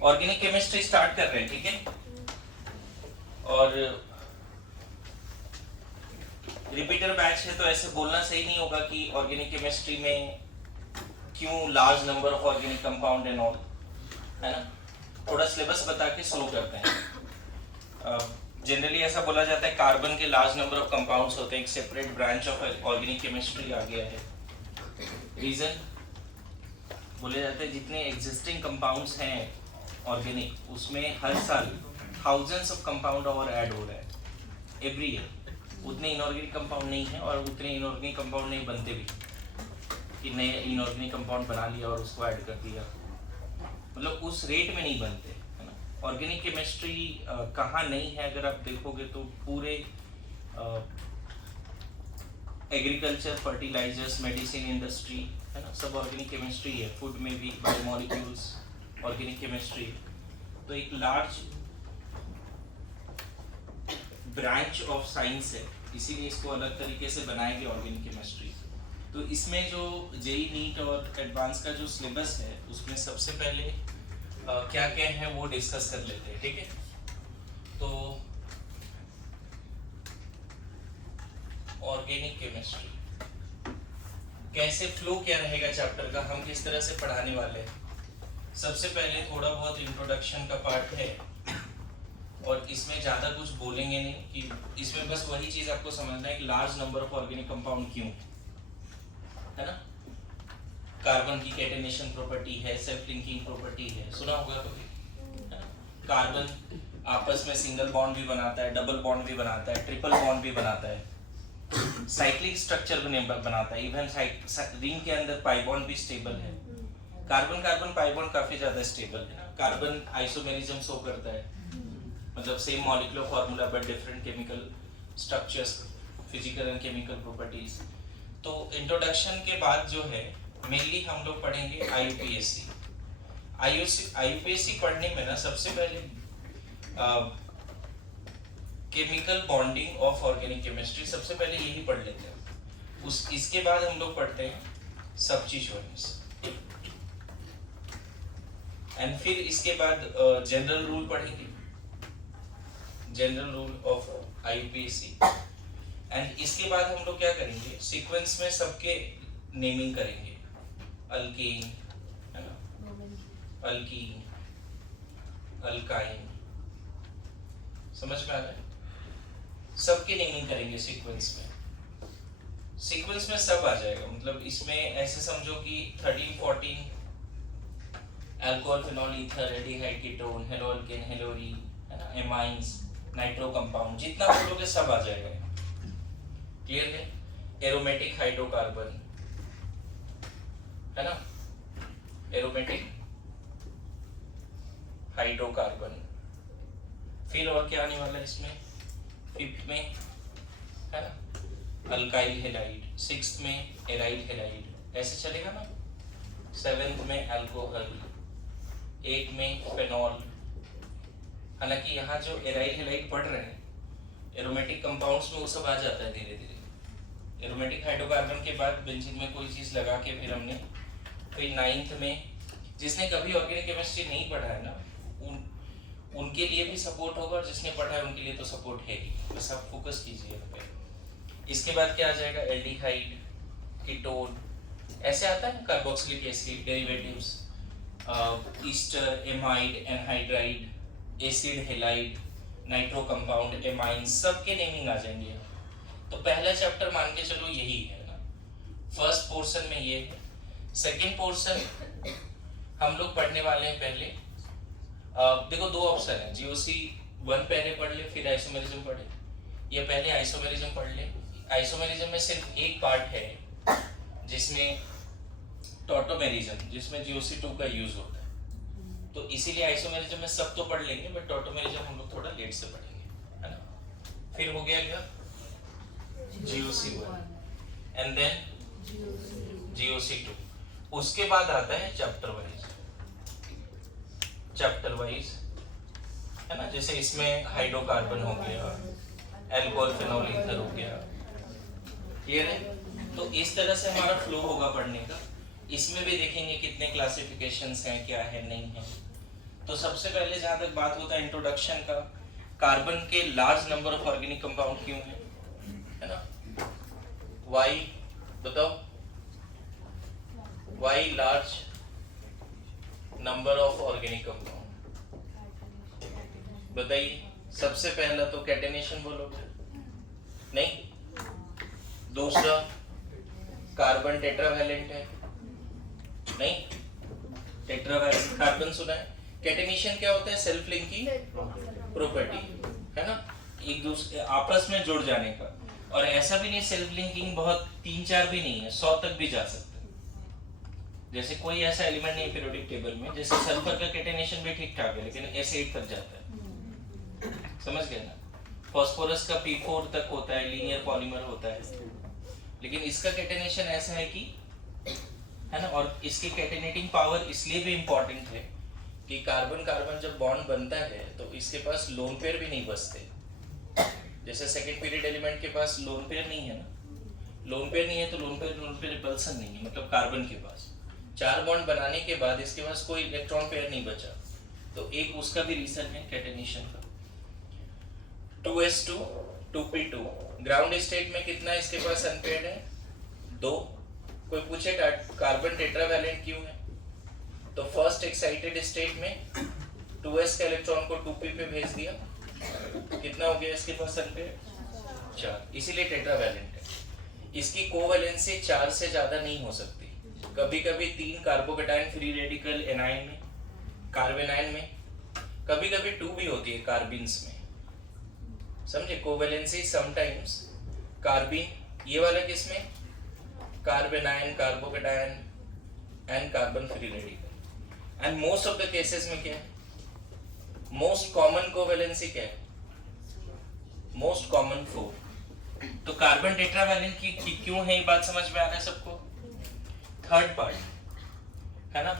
Organic chemistry start कर रहे हैं, ठीक है। और रिपीटर बैच है तो ऐसे बोलना सही नहीं होगा कि ऑर्गेनिक केमिस्ट्री में क्यों large number of organic compound and all, है ना। थोड़ा सिलेबस बता के शुरू करते हैं। जनरली ऐसा बोला जाता है कार्बन के लार्ज नंबर ऑफ कंपाउंड्स होते हैं, एक separate branch of organic chemistry आ गया है। रीजन बोले जाते हैं जितने एग्जिस्टिंग कंपाउंड्स हैं ऑर्गेनिक, उसमें हर साल थाउजेंड्स ऑफ कंपाउंड और ऐड हो रहा है एवरी ईयर। उतने इनऑर्गेनिक कंपाउंड नहीं है और उतने इनऑर्गेनिक कंपाउंड नहीं बनते भी कि नए इनऑर्गेनिक कंपाउंड बना लिया और उसको ऐड कर दिया, मतलब उस रेट में नहीं बनते, है ना। ऑर्गेनिक केमिस्ट्री कहाँ नहीं है अगर आप देखोगे तो पूरे एग्रीकल्चर, फर्टिलाइजर्स, मेडिसिन इंडस्ट्री, है ना, सब ऑर्गेनिक केमिस्ट्री है। फूड में भी बायोमोलिक्यूल्स ऑर्गेनिक केमिस्ट्री। तो एक लार्ज ब्रांच ऑफ साइंस है, इसीलिए इसको अलग तरीके से बनाएंगे ऑर्गेनिक केमिस्ट्री। तो इसमें जो जेई नीट और एडवांस का जो सिलेबस है उसमें सबसे पहले क्या क्या है वो डिस्कस कर लेते हैं, ठीक है। तो ऑर्गेनिक केमिस्ट्री कैसे फ्लो क्या रहेगा चैप्टर का, हम किस तरह से पढ़ाने वाले हैं। सबसे पहले थोड़ा बहुत इंट्रोडक्शन का पार्ट है और इसमें ज़्यादा कुछ बोलेंगे नहीं कि इसमें बस वही चीज़ आपको समझना है कि large number of organic compound क्यों, है ना। कार्बन की कैटेनेशन प्रॉपर्टी है, सेल्फ लिंकिंग प्रॉपर्टी है, सुना होगा कभी। कार्बन आपस में सिंगल बॉन्ड भी बनाता है, डबल बॉन्ड भी बनाता है, ट्रिपल बॉन्ड भी बनाता है, साइक्लिक स्ट्रक्चर भी बनाता है, इवन रिंग के अंदर पाई बॉन्ड भी स्टेबल है। कार्बन कार्बन पाई बॉन्ड काफी ज्यादा स्टेबल है ना। कार्बन आइसोमेरिज्म शो करता है, मतलब same molecular formula but different chemical structures, physical and chemical properties. तो इंट्रोडक्शन के बाद जो है मेनली हम लोग पढ़ेंगे आईयूपीएसी। आईयूपीएसी पढ़ने में ना सबसे पहले chemical bonding of organic chemistry सबसे पहले यही पढ़ लेते हैं। इसके बाद हम लोग पढ़ते हैं सब्स्टिट्यूएंट्स, एंड फिर इसके बाद जनरल रूल पढ़ेंगे, general rule of IUPAC. And इसके बाद हम लोग क्या करेंगे, सीक्वेंस में सबके नेमिंग करेंगे, अल्केन, है ना, अल्कीन, अल्काइन, समझ में आ रहा है। सबके नेमिंग करेंगे सीक्वेंस में, सीक्वेंस में सब आ जाएगा। मतलब इसमें ऐसे समझो कि 13-14 alcohol, phenol, ether, aldehyde, ketone, haloalkane, haloarene, है ना, एमाइंस, नाइट्रो कंपाउंड, जितना बोलोगे सब आ जाएगा। क्लियर है। एरोमेटिक हाइड्रोकार्बन, है ना, एरोमेटिक हाइड्रोकार्बन। फिर और क्या आने वाला है इसमें, 5th में, है ना, अल्काइल हेलाइड, 6th में एराइल हेलाइड, ऐसे चलेगा ना। 7th में अल्कोहल, 8 में फेनॉल। हालांकि यहाँ जो एराइल हेलाइड पढ़ रहे हैं एरोमेटिक कंपाउंड्स में वो सब आ जाता है धीरे धीरे। एरोमेटिक हाइड्रोकार्बन के बाद बेंजीन में कोई चीज़ लगा के फिर हमने, फिर 9th में, जिसने कभी ऑर्गेनिक केमिस्ट्री नहीं पढ़ा है ना उनके लिए भी सपोर्ट होगा, और जिसने पढ़ा है उनके लिए तो सपोर्ट है ही, बस आप फोकस कीजिए यहाँ पे। इसके बाद क्या आ जाएगा, एल्डिहाइड, कीटोन, ऐसे आता है ना, carboxylic acid, derivatives, Easter, amide, anhydride, acid halide, nitro compound, amine, सबके नेमिंग आ जाएंगे। तो पहला चैप्टर मान के चलो यही है ना, फर्स्ट पोर्शन में ये है। सेकेंड पोर्शन हम लोग पढ़ने वाले हैं पहले, देखो दो ऑप्शन है, जीओसी 1 पहले पढ़ ले फिर आइसोमेरिज्म पढ़े, या पहले आइसोमेरिज्म पढ़ ले। आइसोमेरिज्म में सिर्फ एक पार्ट है जिसमें टॉटोमेरिज्म, जिसमें जीओसी 2 का यूज होता है, तो इसीलिए आइसोमेरिज्म में सब तो पढ़ लेंगे बट टॉटोमेरिज्म हम लोग थोड़ा लेट से पढ़ेंगे, है ना। फिर हो गया क्या, जीओसी 1 एंड देन जीओसी 2। उसके बाद आता है चैप्टर वाइज, चैप्टर वाइज, है ना। जैसे इसमें हाइड्रोकार्बन हो गया, अल्कोहल, फिनॉल, ईथर हो गया, क्लियर है। तो इस तरह से हमारा फ्लो होगा पढ़ने का। इसमें भी देखेंगे कितने क्लासिफिकेशंस हैं, क्या है नहीं है। तो सबसे पहले जहां तक बात होता है इंट्रोडक्शन का, कार्बन के large number of organic compound क्यों है ना? वाई बताओ, why large number of organic compound, बताइए। सबसे पहला तो कैटेनेशन बोलोगे, नहीं? दूसरा कार्बन टेट्रावैलेंट है, नहीं? टेट्रावैलेंट कार्बन सुना है। कैटेनेशन क्या होता है? सेल्फ लिंकिंग प्रॉपर्टी, है ना, एक दूसरे आपस में जुड़ जाने का। और ऐसा भी नहीं सेल्फ लिंकिंग बहुत 3-4 भी नहीं है, 100 तक भी जा सकते हैं। जैसे कोई ऐसा एलिमेंट नहीं पीरियोडिक टेबल में, जैसे सल्फर का कैटेनेशन भी ठीक ठाक है लेकिन S8 तक जाता है, समझ गए ना? फास्फोरस का P4 तक होता है, लीनियर पॉलीमर होता है, लेकिन इसका कैटेनेशन ऐसा है कि, है ना, और इसकी कैटेनेटिंग पावर इसलिए भी इंपॉर्टेंट है कि कार्बन कार्बन जब बॉन्ड बनता है तो इसके पास लोन पेयर भी नहीं बचते। जैसे सेकंड पीरियड एलिमेंट के पास लोन पेयर नहीं है ना, लोन पेयर नहीं है तो लोन पेयर रिपल्सन नहीं है, मतलब कार्बन के पास 4 बॉन्ड बनाने के बाद इसके पास कोई इलेक्ट्रॉन पेयर नहीं बचा, तो एक उसका भी रीजन है कैटेनेशन का। 2s2 2p2, ग्राउंड स्टेट में कितना इसके पास अनपेयर्ड है? 2। कोई पूछे कार्बन टेट्रावैलेंट क्यों है? तो फर्स्ट एक्साइटेड स्टेट में 2s का इलेक्ट्रॉन को 2p पे भेज दिया, कितना हो गया इसके पास अनपेयर्ड? 4, इसीलिए टेट्रावैलेंट है। इसकी कोवैलेंसी 4 से ज्यादा नहीं हो सकती, कभी कभी 3 कार्बोकेटायन फ्री रेडिकल एनाइन में, कार्बेनाइन में, कभी कभी 2 भी होती है कार्बिन्स में, समझे? कोवैलेंसी समटाइम्स कार्बिन, ये वाला किसमें? कार्बेनाइन, carbocation and carbon free radical. And most of the cases में क्या है? मोस्ट कॉमन कोवैलेंसी क्या है? Most common 4। तो कार्बन टेट्रावैलेंट की क्यों है, ये बात समझ में आ रहा है सबको? थर्ड पार्ट, है ना,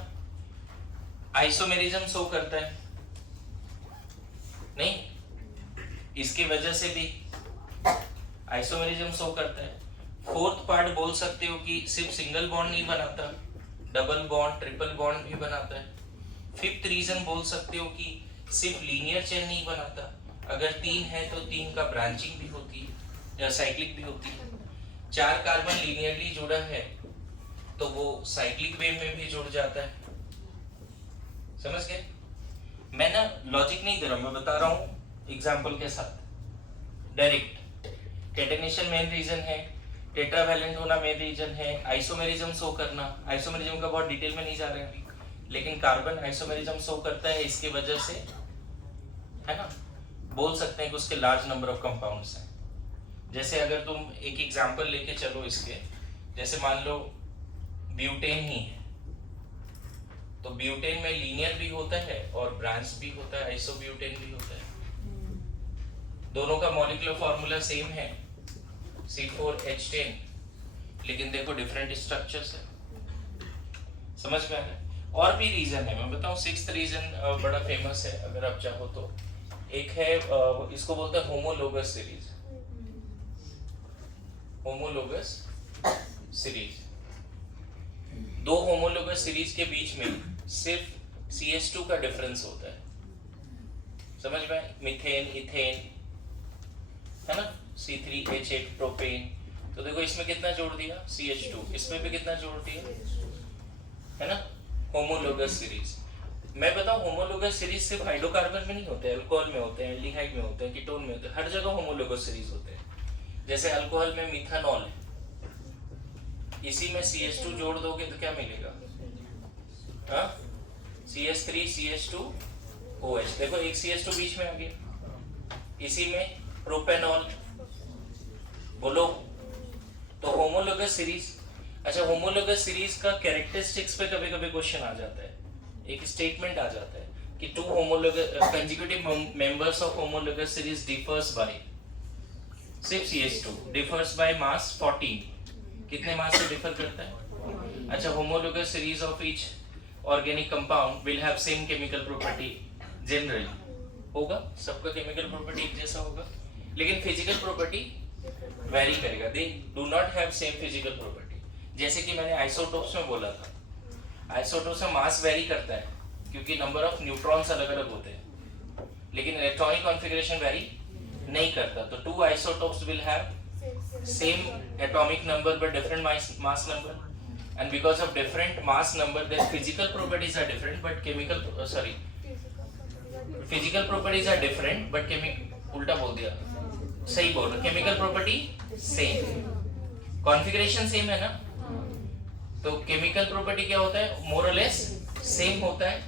आइसोमेरिज्म शो करता है, नहीं? इसकी वजह से भी आइसोमेरिज्म शो करता है। फोर्थ पार्ट बोल सकते हो कि सिर्फ सिंगल बॉन्ड नहीं बनाता, डबल बॉन्ड, ट्रिपल बॉन्ड भी बनाता है। फिफ्थ रीजन बोल सकते हो कि सिर्फ लीनियर चेन नहीं बनाता, अगर 3 है तो 3 का ब्रांचिंग भी होती है या साइक्लिक भी होती है। 4 कार्बन लीनियरली जुड़ा है तो वो साइक्लिक वे में भी जुड़ जाता है, समझ गए? मैं ना लॉजिक नहीं दे रहा, मैं बता रहा हूँ एग्जांपल के साथ डायरेक्ट। कैटेनेशन मेन रीजन है, टेट्रावैलेंट होना मेन रीजन है, आइसोमेरिज्म शो करना, आइसोमेरिज्म का बहुत डिटेल में नहीं जा रहे हैं अभी, लेकिन कार्बन आइसोमेरिज्म शो करता है इसकी वजह से, है ना, बोल सकते हैं कि उसके लार्ज नंबर ऑफ कंपाउंड्स हैं। जैसे अगर तुम एक एग्जांपल लेके चलो इसके, जैसे मान लो ब्यूटेन ही है, तो ब्यूटेन में लीनियर भी होता है और ब्रांच भी होता है, आइसोब्यूटेन भी होता है। दोनों का मॉलिक्यूलर फॉर्मूला सेम है C4H10, लेकिन देखो डिफरेंट स्ट्रक्चर्स है, समझ में आ रहा है? और भी रीजन है, मैं बताऊं। 6th रीजन बड़ा फेमस है, अगर आप चाहो तो। एक है इसको बोलते हैं homologous series, homologous series. 2 homologous series के बीच में सिर्फ CH2 का डिफरेंस होता है, समझ में? मीथेन, इथेन, है ना, C3H8 प्रोपेन, तो देखो इसमें कितना जोड़ दिया CH2, इसमें भी कितना जोड़ दिया, है ना, होमोलोगस सीरीज। मैं बताऊं होमोलोगस सीरीज सिर्फ हाइड्रोकार्बन में नहीं होते, अल्कोहल में होते हैं, एल्डिहाइड में होते हैं, कीटोन में होते हैं, हर जगह होमोलोगस सीरीज होते हैं। जैसे अल्कोहल में मिथानॉल है, इसी में CH2 जोड़ दोगे तो क्या मिलेगा? हाँ, CH3 CH2OH, देखो एक CH2 बीच में आ गया। इसी में प्रोपेनॉल, बोलो। तो होमोलोगस सीरीज। अच्छा, होमोलोगस सीरीज का कैरेक्टरिस्टिक्स पे कभी कभी क्वेश्चन आ जाता है, एक स्टेटमेंट आ जाता है कि 2 homologous consecutive members of homologous series differs by, सिर्फ CH2 डिफर्स बाय मास 14, कितने मास से डिफर करता है? अच्छा, homologous series of each organic compound will have same chemical property generally, होगा, सबका केमिकल प्रॉपर्टी एक जैसा होगा, लेकिन फिजिकल प्रॉपर्टी वेरी करेगा, they do not have same physical property. जैसे कि मैंने आइसोटोप्स में बोला था, आइसोटोप्स में मास वेरी करता है, क्योंकि नंबर ऑफ न्यूट्रॉन्स अलग अलग होते हैं, लेकिन इलेक्ट्रॉनिक कॉन्फ़िगरेशन वेरी नहीं करता। तो two isotopes will have same atomic number but different mass number, and because of different mass number their physical properties are different but chemical physical properties are different but उल्टा बोल दिया, सही बोल रहा, chemical property same, configuration same है ना, तो chemical property क्या होता है, मोर और लेस सेम होता है,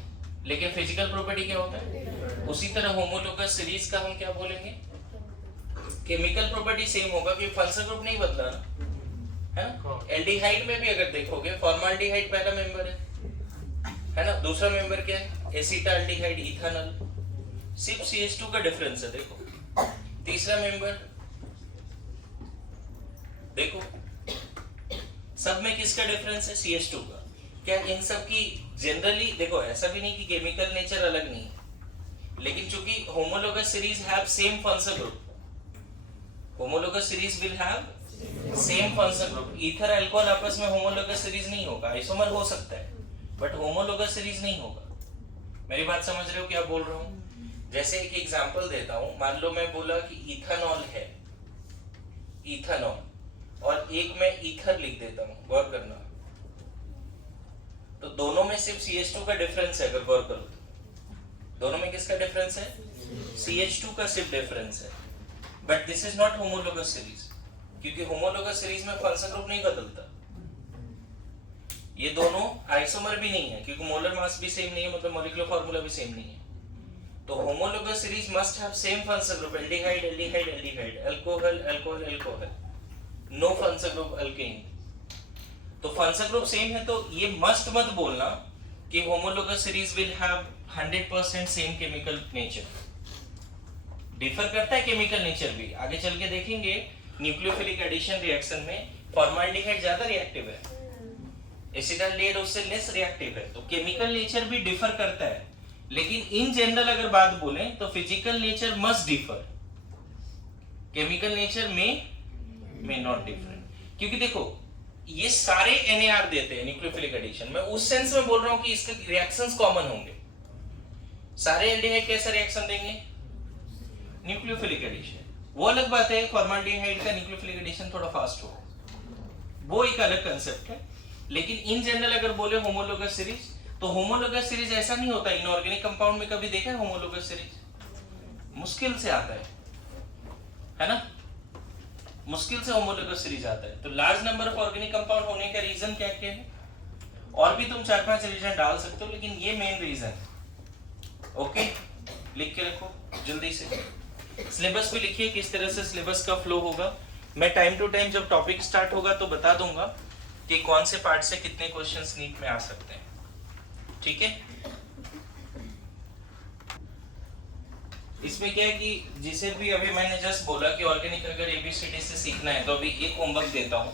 लेकिन फिजिकल प्रॉपर्टी क्या होता है। उसी तरह होमोलोगस सीरीज का हम क्या बोलेंगे, केमिकल प्रॉपर्टी सेम होगा क्योंकि फंक्शनल ग्रुप नहीं बदला ना, है ना। एल्डिहाइड में भी अगर देखोगे फॉर्माल्डिहाइड पहला मेंबर है ना, दूसरा मेंबर क्या है, एसिटाल्डिहाइड, इथानॉल, सिर्फ CH2 का डिफरेंस है। देखो तीसरा मेंबर देखो, सब में किसका डिफरेंस है, CH2 का। क्या इन सब की जनरली देखो, ऐसा भी नहीं कि केमिकल नेचर अलग नहीं है, लेकिन चूंकि homologous series have same functional group, homologous series will have same functional group. Ether alcohol आपस में होमोलोगस सीरीज नहीं होगा, आइसोमर हो सकता है बट होमोलोगस सीरीज नहीं होगा। मेरी बात समझ रहे हो क्या बोल रहा हूँ। जैसे एक एग्जांपल देता हूँ, मान लो मैं बोला कि इथेनॉल है, इथेनॉल, और एक मैं ईथर लिख देता हूँ, गौर करना, तो दोनों में सिर्फ CH2 का डिफरेंस है। अगर गौर करो तो दोनों में किसका डिफरेंस है, CH2 का सिर्फ डिफरेंस है, but this is not homologous series, क्योंकि होमोलोगस सीरीज में फंक्शनल ग्रुप नहीं बदलता। ये दोनों आइसोमर भी नहीं है क्योंकि मोलर मास भी सेम नहीं है, मतलब मॉलिक्यूलर फार्मूला भी सेम नहीं है। तो homologous series must have same functional group, aldehyde aldehyde aldehyde, alcohol alcohol alcohol, no functional group alkane. तो फंक्शनल ग्रुप सेम है तो ये मस्ट मत बोलना कि homologous series will have 100% same chemical nature, differ करता है केमिकल नेचर भी। आगे चल के देखेंगे न्यूक्लियोफिलिक एडिशन रिएक्शन में फॉर्माल्डिहाइड ज्यादा रिएक्टिव है, एसिटाल्डिहाइड उससे लेस रिएक्टिव है, तो केमिकल नेचर भी डिफर करता है। लेकिन इन जनरल अगर बात बोलें तो physical nature must differ, chemical nature में नॉट डिफरेंट। क्योंकि देखो ये सारे NAR देते हैं न्यूक्लियोफिलिक एडिशन में, उस सेंस में बोल रहा हूं कि इसके रिएक्शंस कॉमन होंगे। सारे एल्डिहाइड कैसा रिएक्शन देंगे, न्यूक्लियोफिलिक एडिशन। वो अलग बात है फॉर्माल्डिहाइड का न्यूक्लियोफिलिक एडिशन थोड़ा फास्ट हो, वो एक अलग कंसेप्ट है। लेकिन इन जनरल अगर बोले होमोलोगस सीरीज, तो होमोलोगस सीरीज ऐसा नहीं होता। इनऑर्गेनिक कंपाउंड में कभी देखा है होमोलोगस सीरीज, मुश्किल से आता है ना, मुश्किल से होमोलोगस सीरीज आता है। तो large number of organic compound होने का रीजन क्या क्या है, और भी तुम 4-5 रीजन डाल सकते हो, लेकिन ये मेन रीजन। ओके, लिख के रखो जल्दी से। सिलेबस भी लिखिए किस तरह से सिलेबस का फ्लो होगा। मैं टाइम टू टाइम जब टॉपिक स्टार्ट होगा तो बता दूंगा कि कौन से पार्ट से कितने क्वेश्चंस नीट में आ सकते हैं, ठीक है। इसमें क्या है कि जिसे भी अभी मैंने जस्ट बोला कि ऑर्गेनिक अगर ABCD से सीखना है तो अभी एक होमवर्क देता हूँ,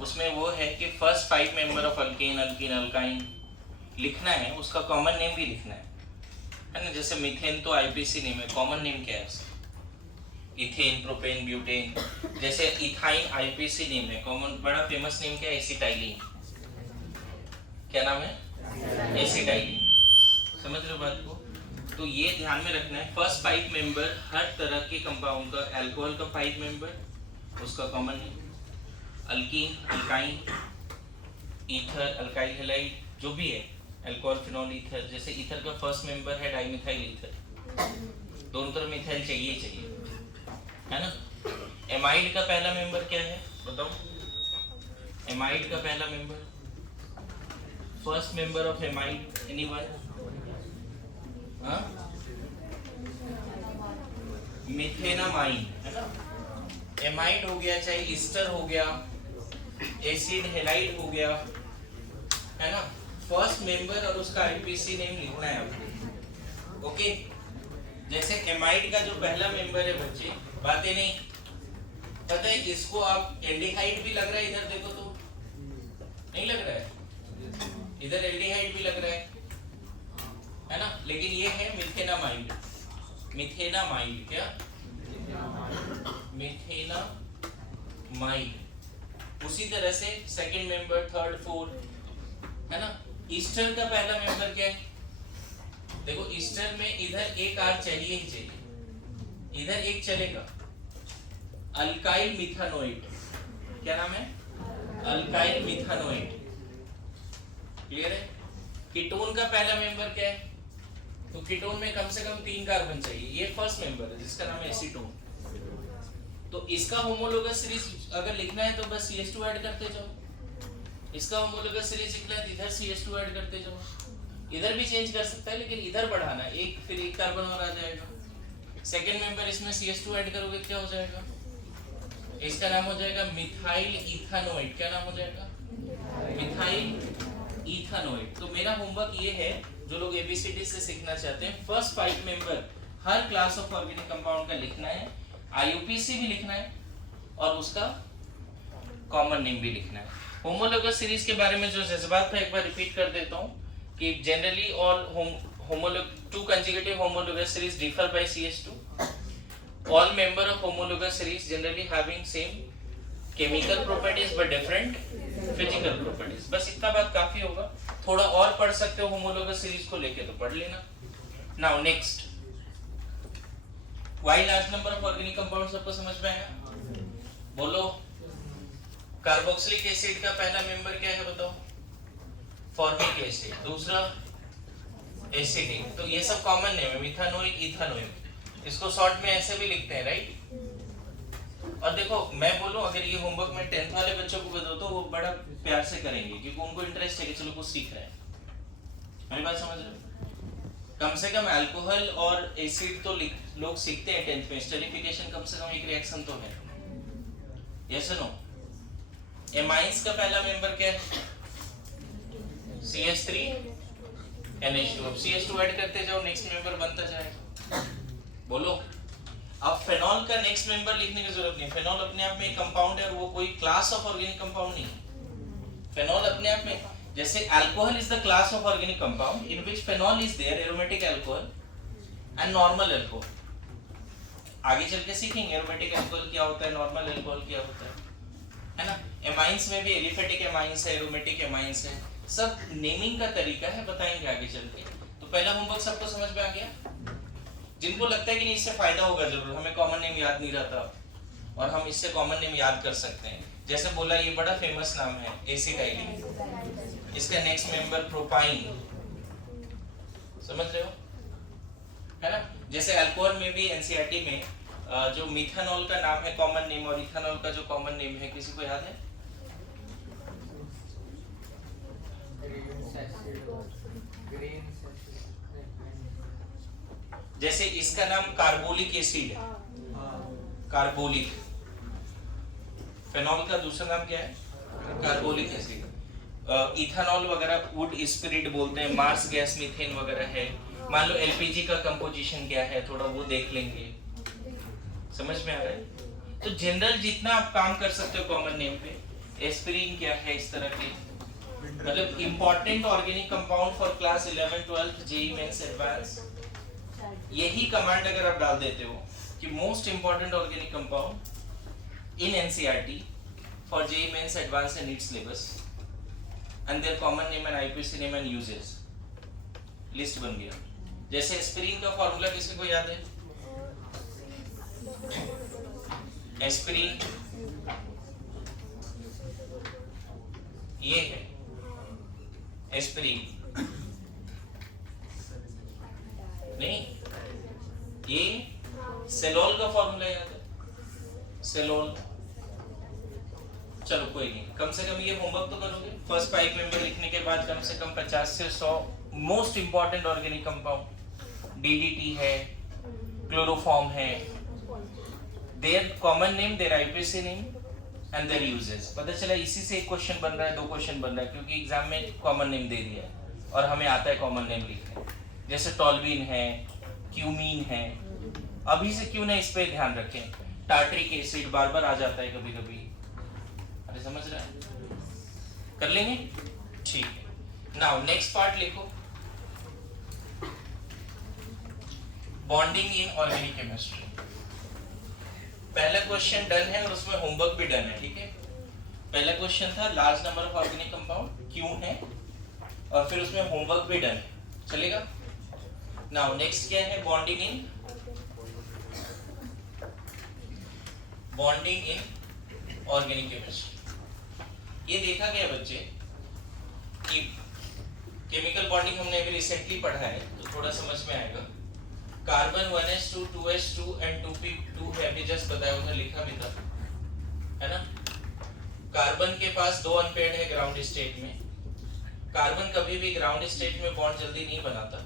उसमें वो है कि first 5 member of alkane alkene alkyne लिखना है, उसका कॉमन नेम भी लिखना है ना। जैसे मीथेन तो IPC नेम है, कॉमन नेम क्या है उसका, इथेन प्रोपेन ब्यूटेन। जैसे इथाइन IPC नेम है, कॉमन बड़ा फेमस नेम क्या है, एसिटाइलिन। क्या नाम है, एसिटाइलिन। समझ रहे हो बात को। तो ये ध्यान में रखना है, फर्स्ट 5 मेंबर हर तरह के कंपाउंड का, अल्कोहल का 5 मेंबर उसका common name, alkyne alkyne ether alkyl halide जो भी है, अल्कोहल फिनॉल ईथर। जैसे ईथर का फर्स्ट मेंबर है डाइमिथाइल ईथर, दोनों तरफ मिथाइल चाहिए है ना। एमाइड का पहला मेंबर क्या है बताओ, एमाइड का पहला member, first member of amide anyone, methenamine है ना। एमाइड हो गया, चाहे ईस्टर हो गया, एसिड हैलाइड हो गया, है ना। फर्स्ट मेंबर और उसका IPC नेम लिखना है आपको, ओके। जैसे एमाइड का जो पहला मेंबर है बच्चे, बातें नहीं पता है, इसको आप एल्डिहाइड भी लग रहा है, इधर देखो तो नहीं लग रहा है, इधर एल्डिहाइड भी लग रहा है ना, लेकिन ये है मिथेनामाइड। मिथेनामाइड क्या, मिथेनामाइड। उसी तरह से सेकंड मेंबर, थर्ड, फोर्थ, है ना। ईस्टर का पहला मेंबर क्या है, देखो ईस्टर में इधर एक आर चाहिए ही चाहिए, इधर एक चलेगा, अल्काइल मिथानोइड, क्या नाम है, अल्काइल मिथानोइड, क्लियर है। कीटोन का पहला मेंबर क्या है, तो कीटोन में कम से कम 3 कार्बन चाहिए, ये फर्स्ट मेंबर है जिसका नाम है एसीटोन। तो इसका होमोलोगस सीरीज अगर लिखना है तो बस CH2 ऐड करते जाओ, इसका होमोलोगस सीरीज लिखना है तो इधर CH2 ऐड करते जाओ, इधर भी चेंज कर सकता है लेकिन इधर बढ़ाना, एक फिर एक कार्बन और आ जाएगा। सेकंड मेंबर इसमें CH2 ऐड करोगे क्या हो जाएगा, इसका नाम हो जाएगा मिथाइल इथानोइड, क्या नाम हो जाएगा, मिथाइल इथानोइड। तो मेरा होमवर्क ये है, जो लोग ABCD से सीखना चाहते हैं, first 5 member her class of organic compound का लिखना है, IUPAC भी लिखना है और उसका कॉमन नेम भी लिखना है। होमोलोगस सीरीज के बारे में जो जज्बात था एक बार रिपीट कर देता हूँ कि generally all two conjugative homologous series differ by CH2. All member of homologous series generally having same chemical properties but different physical properties. बस इतना बात काफी होगा, थोड़ा और पढ़ सकते हो homologous series को लेके तो पढ़ लेना। Now next, why large number of organic compounds सबको समझ में आया, बोलो। कार्बोक्सिलिक एसिड का पहला मेंबर क्या है बताओ, फॉर्मिक एसिड, दूसरा एसिडिक, तो ये सब कॉमन नेम है, मिथानोइक इथानोइक, इसको शॉर्ट में ऐसे भी लिखते हैं, राइट। और देखो मैं बोलूं अगर ये होमवर्क में 10th वाले बच्चों को बताओ तो वो बड़ा प्यार से करेंगे क्योंकि उनको इंटरेस्ट है कि चलो कुछ सीख रहे हैं, मेरी बात समझ रहे हो। कम से कम अल्कोहल और एसिड तो लोग सीखते हैं 10th में, स्टेरिफिकेशन कम से कम एक रिएक्शन तो है, यस नो। एमाइंस का पहला मेंबर क्या है, CH3 NH2, अब CH2 ऐड करते जाओ नेक्स्ट मेंबर बनता जाएगा, बोलो। अब फेनॉल का नेक्स्ट मेंबर लिखने की जरूरत नहीं, फेनॉल अपने आप में एक कंपाउंड है और वो कोई क्लास ऑफ ऑर्गेनिक कंपाउंड नहीं है। फेनॉल अपने आप में, जैसे alcohol is the class of organic compound in which phenol is there, aromatic alcohol and normal alcohol. आगे चल के सीखेंगे एरोमेटिक अल्कोहल क्या होता है, नॉर्मल अल्कोहल क्या होता है ना। एमाइंस में भी एलिफेटिक एमाइंस है, एरोमेटिक एमाइंस है, सब नेमिंग का तरीका है, बताएंगे आगे चल के। तो पहला होमवर्क सबको समझ में आ गया, जिनको लगता है कि नहीं इससे फायदा होगा जरूर, हमें कॉमन नेम याद नहीं रहता और हम इससे कॉमन नेम याद कर सकते हैं, जैसे बोला ये बड़ा फेमस नाम है एसिटाइलिन, इसका नेक्स्ट मेंबर प्रोपाइन, समझ रहे हो, है ना। जैसे अल्कोहल में भी NCERT में जो मिथानॉल का नाम है कॉमन नेम और इथानॉल का जो कॉमन नेम है किसी को याद है, जैसे इसका नाम कार्बोलिक एसिड है, कार्बोलिक, फेनॉल का दूसरा नाम क्या है, कार्बोलिक एसिड। इथानॉल वगैरह वुड स्पिरिट बोलते हैं, मार्स गैस मीथेन वगैरह है। मान लो LPG का कंपोजिशन क्या है थोड़ा वो देख लेंगे, समझ में आ रहा है। तो जनरल जितना आप काम कर सकते हो कॉमन नेम पे, एस्पिरिन क्या है, इस तरह के मतलब important organic compound for class 11 12 JEE mains advance, यही कमांड अगर आप डाल देते हो कि most important organic compound in NCERT for JEE mains advance and NEET syllabus and their common name and IUPAC name and uses, list बन गया। जैसे एस्पिरिन का फॉर्मूला किसी को याद है, एस्पिरिन ये है, एस्पिरिन नहीं, ये सेलोल का फॉर्मूला याद है, सेलोल। चलो कोई नहीं, कम से कम ये होमवर्क तो करोगे। फर्स्ट 5 मेंबर लिखने के बाद कम से कम 50 से 100 most important organic compound, DDT है, क्लोरोफॉर्म है, their common name, their IUPAC name and their uses. पता चला इसी से एक क्वेश्चन बन रहा है, 2 क्वेश्चन बन रहा है क्योंकि एग्जाम में कॉमन नेम दे दिया है और हमें आता है कॉमन नेम लिखने। जैसे टॉल्विन है, क्यूमीन है, अभी से क्यों ना इस पे ध्यान रखें, टार्ट्रिक एसिड बार बार आ जाता है कभी कभी, अरे समझ रहे हैं, कर लेंगे, ठीक है। नाउ नेक्स्ट पार्ट लिखो, बॉन्डिंग इन ऑर्गेनिक केमिस्ट्री। पहला क्वेश्चन डन है और उसमें होमवर्क भी डन है, ठीक है। पहला क्वेश्चन था large number of organic compound क्यों है, और फिर उसमें होमवर्क भी डन है, चलेगा। नाउ नेक्स्ट क्या है, बॉन्डिंग इन ऑर्गेनिक केमिस्ट्री। ये देखा गया बच्चे कि केमिकल बॉन्डिंग हमने अभी रिसेंटली पढ़ा है तो थोड़ा समझ में आएगा। Carbon 1s2 2s2 and 2p2 है, अभी जस्ट बताया, उधर लिखा भी था, है ना। कार्बन के पास 2 अनपेयर्ड है ग्राउंड स्टेट में। कार्बन कभी भी ग्राउंड स्टेट में बॉन्ड जल्दी नहीं बनाता,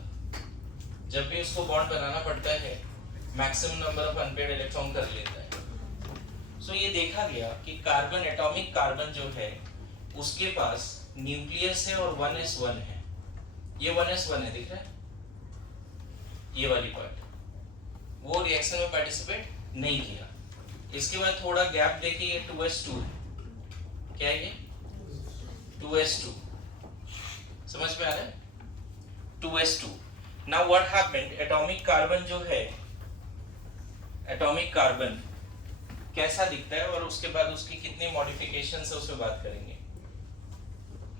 जब भी उसको बॉन्ड बनाना पड़ता है maximum number of unpaired electron कर लेता है। सो ये देखा गया कि कार्बन, एटॉमिक कार्बन जो है उसके पास न्यूक्लियस है और 1s1 है। ये 1s1 है, दिख रहा है ये वाली पार्ट, वो रिएक्शन में पार्टिसिपेट नहीं किया। इसके बाद थोड़ा गैप देके ये 2s2 है। क्या है ये 2s2, समझ में आ रहा है 2s2। Now what happened, atomic carbon जो है, एटॉमिक कार्बन कैसा दिखता है और उसके बाद उसकी कितनी मॉडिफिकेशंस है उसमें बात करेंगे।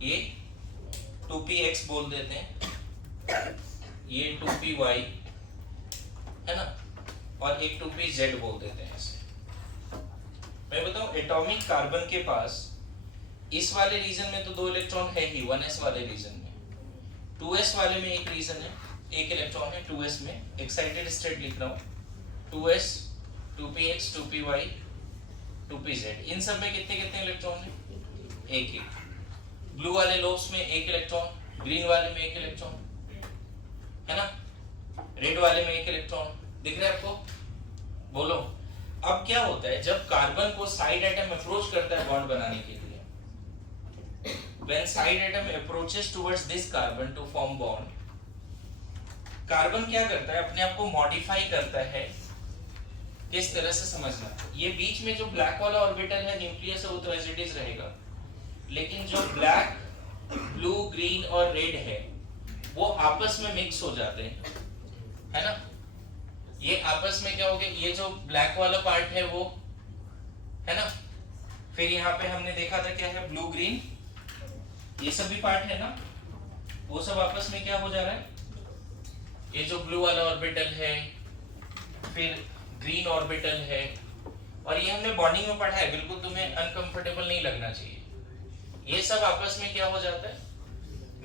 ये 2px बोल देते हैं, ये 2py है ना, और एक 2pz बोल देते हैं ऐसे। मैं बताऊं एटॉमिक कार्बन के पास इस वाले रीजन में तो 2 इलेक्ट्रॉन है ही 1s वाले रीजन में, 2s वाले में एक रीजन है, एक इलेक्ट्रॉन है 2s में, एक्साइटेड स्टेट लिख रहा हूं 2s 2px 2py 2pz। इन सब में कितने कितने इलेक्ट्रॉन है, एक एक। ब्लू वाले लोब्स में एक इलेक्ट्रॉन, ग्रीन वाले में एक इलेक्ट्रॉन, है ना, रेड वाले में एक इलेक्ट्रॉन। दिख रहा है आपको, बोलो। अब क्या होता है जब कार्बन को साइड एटम अप्रोच करता है बॉन्ड बनाने के लिए, when side atom approaches towards this carbon to form bond, carbon क्या करता है, अपने आप को मॉडिफाई करता है। किस तरह से समझना, ये बीच में जो ब्लैक वाला ऑर्बिटल है न्यूक्लियस है वो तो एज इट इज रहेगा, लेकिन जो ब्लैक, ब्लू, ग्रीन और रेड है वो आपस में मिक्स हो जाते हैं, है ना। ये आपस में क्या हो गया, ये जो ब्लैक वाला पार्ट है वो, है ना, फिर यहाँ पे हमने देखा था क्या है, ब्लू ग्रीन, ये सब भी पार्ट है ना, वो सब आपस में क्या हो जा रहा है, ये जो ब्लू वाला ऑर्बिटल है, फिर ग्रीन ऑर्बिटल है, और ये हमने बॉन्डिंग में पढ़ा है, बिल्कुल तुम्हें अनकंफर्टेबल नहीं लगना चाहिए। ये सब आपस में क्या हो जाता है,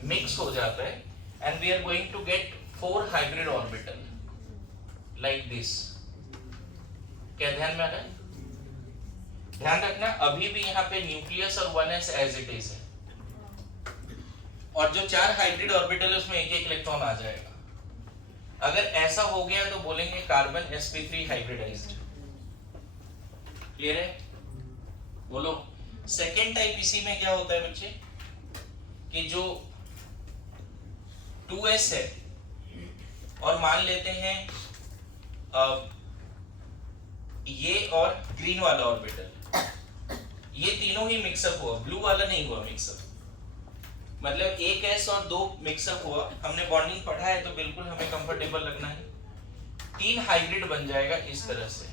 मिक्स हो जाता है, and we are going to get 4 hybrid orbital like this. क्या ध्यान में आ रहा है, ध्यान रखना अभी भी यहाँ पे न्यूक्लियस और 1s एज इट इज है, और जो 4 हाइब्रिड ऑर्बिटल है उसमें एक एक इलेक्ट्रॉन आ जाएगा। अगर ऐसा हो गया तो बोलेंगे कार्बन sp3 हाइब्रिडाइज्ड। क्लियर है, बोलो। सेकेंड टाइप इसी में क्या होता है बच्चे, कि जो 2s है और मान लेते हैं ये और ग्रीन वाला ऑर्बिटल, ये तीनों ही मिक्सअप हुआ, ब्लू वाला नहीं हुआ मिक्सअप, मतलब एक s और 2 मिक्सअप हुआ। हमने बॉन्डिंग पढ़ा है तो बिल्कुल हमें कंफर्टेबल लगना है। 3 हाइब्रिड बन जाएगा इस तरह से,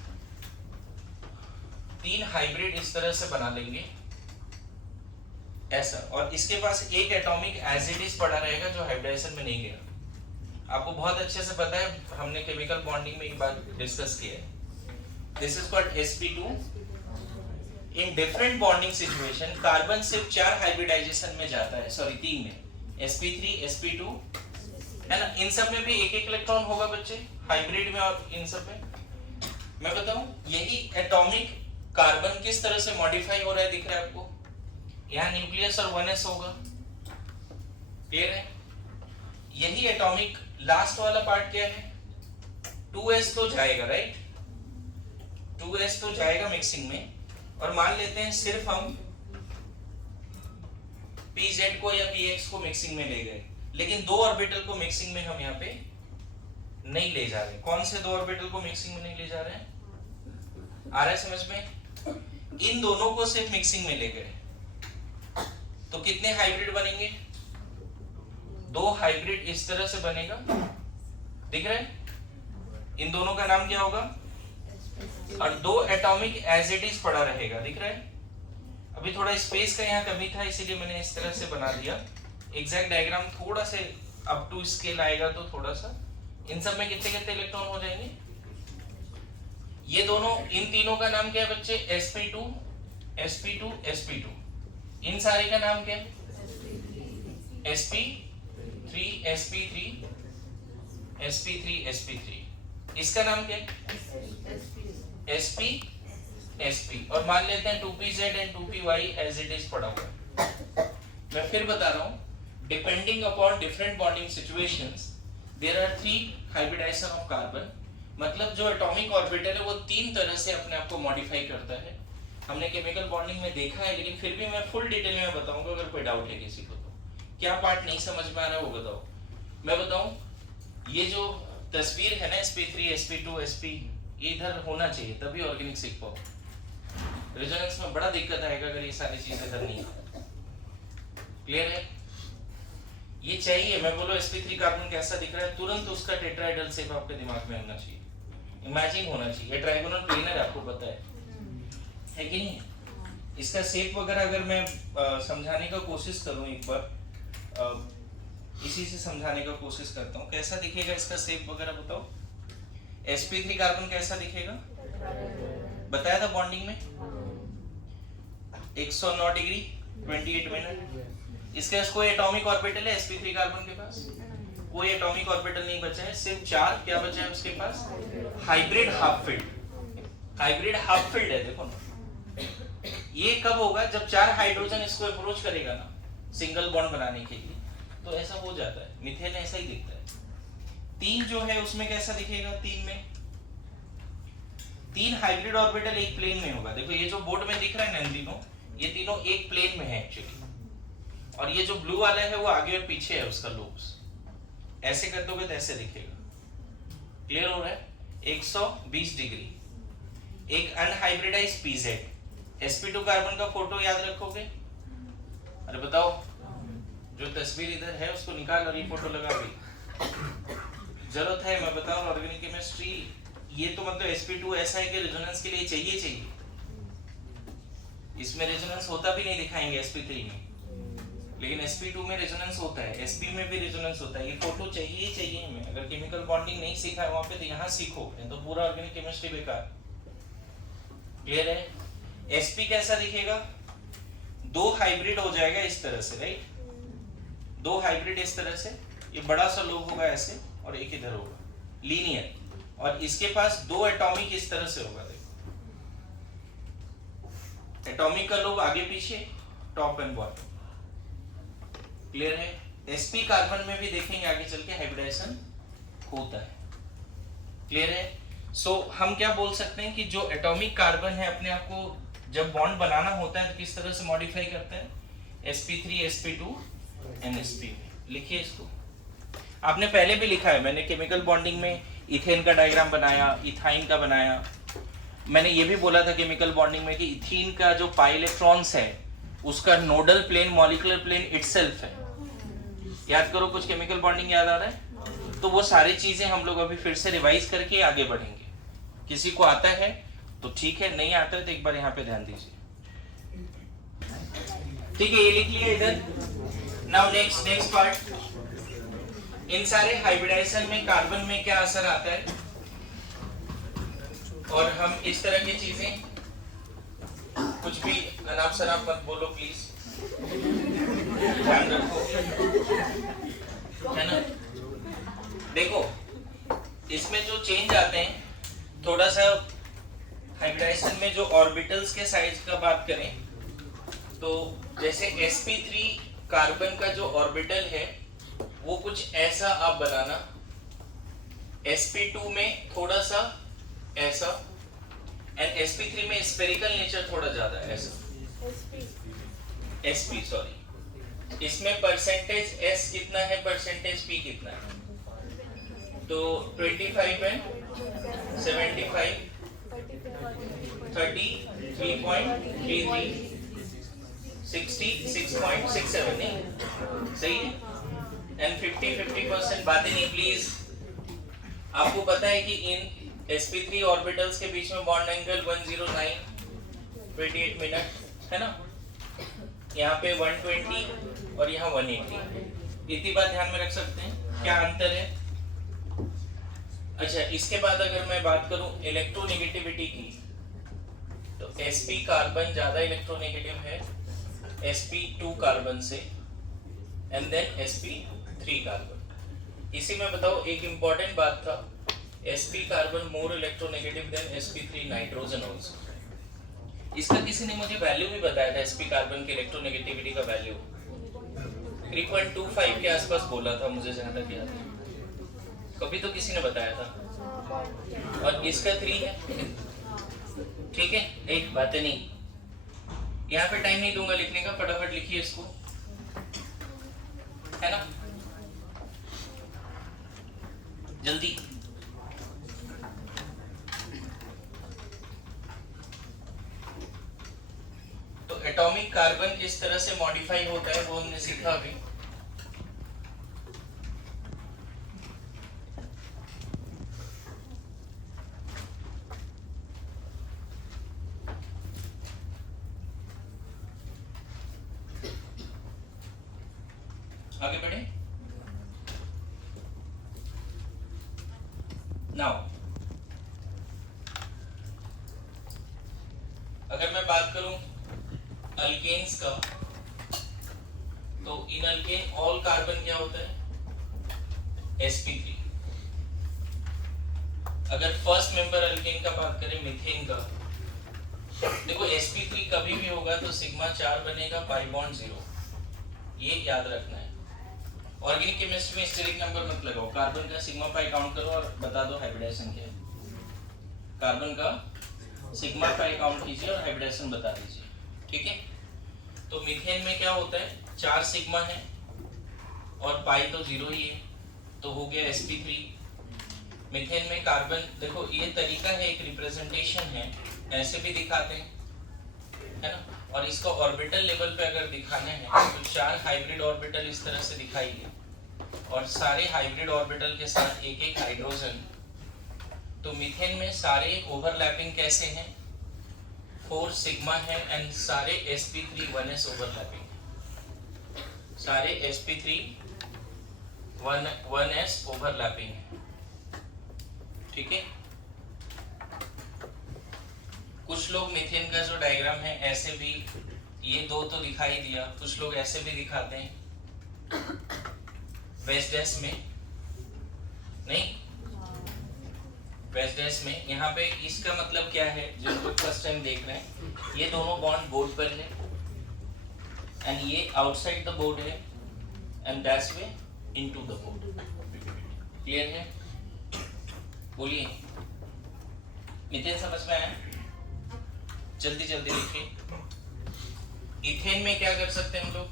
3 हाइब्रिड इस तरह से बना लेंगे ऐसा, और इसके पास एक एटॉमिक एज इट इज पड़ा रहेगा जो हाइब्रिडाइजेशन में नहीं गया। आपको बहुत अच्छे से पता है, हमने केमिकल बॉन्डिंग में एक बार डिस्कस किया है। This is called sp2। In different bonding situation carbon सिर्फ 4 हाइब्रिडाइजेशन में जाता है, सॉरी 3 में, sp3 sp2, है ना। इन सब में भी एक एक इलेक्ट्रॉन होगा बच्चे, हाइब्रिड में और इन सब में। मैं बताऊं यही एटॉमिक कार्बन किस तरह से मॉडिफाई हो रहा है, दिख रहा है आपको, यहाँ न्यूक्लियस और 1s होगा, क्लियर है। यही एटॉमिक लास्ट वाला पार्ट क्या है, 2s तो जाएगा, राइट, 2s तो जाएगा मिक्सिंग में, और मान लेते हैं सिर्फ हम pz को या px को मिक्सिंग में ले गए, लेकिन 2 ऑर्बिटल को मिक्सिंग में हम यहाँ पे नहीं ले जा रहे। कौन से 2 ऑर्बिटल को मिक्सिंग में नहीं ले जा रहे हैं, आ रहा है समझ में। इन दोनों को सिर्फ मिक्सिंग में ले गए तो कितने हाइब्रिड बनेंगे, 2 हाइब्रिड इस तरह से बनेगा, दिख रहा है। इन दोनों का नाम क्या होगा, और 2 एटॉमिक एज इट इज पड़ा रहेगा, दिख रहा है। अभी थोड़ा स्पेस का यहाँ कमी था इसीलिए मैंने इस तरह से बना दिया। एग्जैक्ट डायग्राम थोड़ा से अप टू स्केल आएगा तो थोड़ा सा इन सब में कितने कितने इलेक्ट्रॉन हो जाएंगे? ये दोनों, इन तीनों का नाम क्या है बच्चे? sp2 sp2 sp2। इन सारे का नाम क्या है? sp3 sp3 sp3 sp3। इसका नाम क्या है? sp sp। और मान लेते हैं 2pz and 2py as it is पड़ा हुआ है। मैं फिर बता रहा हूं, depending upon different bonding situations there are 3 hybridization of carbon. मतलब जो एटॉमिक ऑर्बिटल है वो 3 तरह से अपने आप को मॉडिफाई करता है। हमने केमिकल बॉन्डिंग में देखा है, लेकिन फिर भी मैं फुल डिटेल में बताऊंगा अगर कोई डाउट है किसी को तो। क्या पार्ट नहीं समझ में आ रहा है वो बताओ। मैं बताऊं, ये जो तस्वीर है ना sp3 sp2 sp, ये इधर होना चाहिए तभी ऑर्गेनिक सीख पाओ। रेजोनेंस में बड़ा दिक्कत आएगा अगर ये सारी चीजें इधर नहीं है। क्लियर है? ये चाहिए। मैं बोलो sp3 कार्बन कैसा दिख रहा है, तुरंत उसका टेट्राहेड्रल शेप आपके दिमाग में आना चाहिए, इमेजिन होना चाहिए। ये ट्रायगोनल प्लेन है, आपको पता है कि नहीं? इसका शेप वगैरह अगर मैं समझाने का कोशिश करूं एक बार, इसी से समझाने का कोशिश करता हूं। कैसा दिखेगा इसका शेप वगैरह बताओ। sp3 कार्बन कैसा दिखेगा? बताया था बॉन्डिंग में 109 डिग्री 28 मिनट। इसके पास कोई एटॉमिक ऑर्बिटल है sp3 कार्बन के पास? कोई एटॉमिक ऑर्बिटल नहीं बचा है, सिर्फ 4 क्या बचा है उसके पास? Hybrid half field. Hybrid half field है, देखो ना। ये कब होगा? जब 4 हाइड्रोजन इसको अप्रोच करेगा ना सिंगल बॉन्ड बनाने के लिए, तो ऐसा हो जाता है। मीथेन ऐसा ही दिखता है। 3 जो है उसमें कैसा दिखेगा? 3 में 3 हाइब्रिड ऑर्बिटल एक प्लेन में होगा। देखो ये जो बोर्ड में दिख रहा है ना इन तीनों, ये तीनों एक प्लेन में है एक्चुअली। और ये जो ब्लू वाला है वो आगे और पीछे है उसका लोब्स। ऐसे कर दोगे तो ऐसे दिखेगा। क्लियर हो रहा है? 120 डिग्री। एक अनहाइब्रिडाइज्ड pz sp2 कार्बन का फोटो याद रखोगे? अरे बताओ, जो तस्वीर इधर है उसको निकाल और ये फोटो लगा दी। जरूरत है, मैं बता रहा हूं ऑर्गेनिक केमिस्ट्री। ये तो मतलब sp2 ऐसा है कि रेजोनेंस के लिए चाहिए। इसमें रेजोनेंस होता भी नहीं दिखाएंगे sp3 में, लेकिन sp2 में रेजोनेंस होता है, sp में भी रेजोनेंस होता है। ये फोटो चाहिए हमें। अगर केमिकल बॉन्डिंग नहीं सीखा है वहां पे, तो यहाँ सीखो, नहीं तो पूरा ऑर्गेनिक केमिस्ट्री बेकार। क्लियर है? sp कैसा दिखेगा? 2 हाइब्रिड हो जाएगा इस तरह से, राइट? 2 हाइब्रिड इस तरह से, ये बड़ा सा लोब होगा ऐसे और एक इधर होगा लीनियर, और इसके पास 2 एटॉमिक इस तरह से होगा। देखो एटॉमिक का लोब आगे पीछे, टॉप एंड बॉटम। क्लियर है? sp कार्बन में भी देखेंगे आगे चल के हाइब्रिडाइजेशन होता है। क्लियर है? सो हम क्या बोल सकते हैं कि जो एटॉमिक कार्बन है अपने आप को जब बॉन्ड बनाना होता है तो किस तरह से मॉडिफाई करता है? sp3 sp2 and sp। लिखिए इसको। आपने पहले भी लिखा है, मैंने केमिकल बॉन्डिंग में इथेन का डायग्राम बनाया, इथाइन का बनाया। मैंने ये भी बोला था केमिकल बॉन्डिंग में कि इथीन का जो पाई इलेक्ट्रॉन्स है उसका nodal plane molecular plane itself है। याद करो, कुछ केमिकल बॉन्डिंग याद आ रहा है? तो वो सारी चीजें हम लोग अभी फिर से रिवाइज करके आगे बढ़ेंगे। किसी को आता है तो ठीक है, नहीं आता है तो एक बार यहाँ पे ध्यान दीजिए। ठीक है, ये लिख लिया इधर। Now next part. इन सारे हाइब्रिडाइजेशन में कार्बन में क्या असर आता है, और हम इस तरह की चीजें, कुछ भी अनाप शनाप मत बोलो प्लीज, ध्यान रखो, है ना? देखो इसमें जो चेंज आते हैं, थोड़ा सा हाइब्रिडाइजेशन में जो ऑर्बिटल्स के साइज का बात करें तो जैसे sp3 कार्बन का जो ऑर्बिटल है वो कुछ ऐसा आप बनाना, sp2 में थोड़ा सा ऐसा, एंड sp3 में स्फेरिकल नेचर थोड़ा ज्यादा है ऐसा। sp सॉरी, इसमें परसेंटेज s कितना है, परसेंटेज p कितना है? तो 25 एंड 75, 33.33, 66.67, नहीं सही है? एंड 50% बातें नहीं प्लीज। आपको पता है कि इन sp3 ऑर्बिटल्स के बीच में बॉन्ड एंगल 109 28 मिनट है ना? यहाँ पे 120 और यहाँ 180। इतनी बात ध्यान में रख सकते हैं। क्या अंतर है? अच्छा, इसके बाद अगर मैं बात करूं इलेक्ट्रोनेगेटिविटी की, तो sp कार्बन ज्यादा इलेक्ट्रोनेगेटिव है sp2 कार्बन से एंड देन sp3 कार्बन। इसी में बताओ एक इंपॉर्टेंट बात था, sp carbon more electronegative than sp3 nitrogen also. इसका किसी ने मुझे वैल्यू भी बताया था, sp कार्बन की इलेक्ट्रोनेगेटिविटी का वैल्यू 3.25 के आसपास बोला था मुझे जहां तक याद है, कभी तो किसी ने बताया था। और इसका 3 है, ठीक है। एक बात नहीं, यहाँ पे टाइम नहीं दूंगा लिखने का, फटाफट लिखिए इसको, है ना, जल्दी। तो एटॉमिक कार्बन किस तरह से मॉडिफाई होता है वो हमने सीखा अभी। आगे बढ़े। नाउ अगर मैं बात करूं अल्केन्स का, तो इन अल्केन ऑल कार्बन क्या होता है sp3। अगर फर्स्ट मेंबर अल्केन का बात करें मीथेन का, देखो sp3 कभी भी होगा तो सिग्मा 4 बनेगा, पाई बॉन्ड 0, ये याद रखना है। ऑर्गेनिक केमिस्ट्री में स्टेरिक नंबर मत लगाओ, कार्बन का सिग्मा पाई काउंट करो और बता दो हाइब्रिडाइजेशन क्या है। कार्बन का सिग्मा पाई काउंट कीजिए और हाइब्रिडाइजेशन बता दीजिए, ठीक है। तो मीथेन में क्या होता है, 4 सिग्मा है और पाई तो 0 ही है, तो हो गया sp3। मीथेन में कार्बन, देखो ये तरीका है, एक रिप्रेजेंटेशन है, ऐसे भी दिखाते हैं, है ना। और इसको ऑर्बिटल लेवल पे अगर दिखाना है तो 4 हाइब्रिड ऑर्बिटल इस तरह से दिखाइए और सारे हाइब्रिड ऑर्बिटल के साथ एक एक हाइड्रोजन। तो मीथेन में सारे ओवरलैपिंग कैसे हैं, 4 सिग्मा है एंड सारे sp3 1s ओवरलैपिंग, सारे sp3 1s ओवरलैपिंग है, ठीक है। कुछ लोग मीथेन का जो डायग्राम है ऐसे भी, ये 2 तो दिखाई दिया, कुछ लोग ऐसे भी दिखाते हैं वेस्ट डैश में, नहीं वेस्ट डैश में। यहाँ पे इसका मतलब क्या है, जो लोग फर्स्ट टाइम देख रहे हैं, ये दोनों बॉन्ड बोर्ड पर है एंड ये आउटसाइड द बोर्ड है and that's way into the board. Clear है, बोलिए मीथेन समझ में आया? जल्दी जल्दी लिखिए। इथेन में क्या कर सकते हैं हम लोग,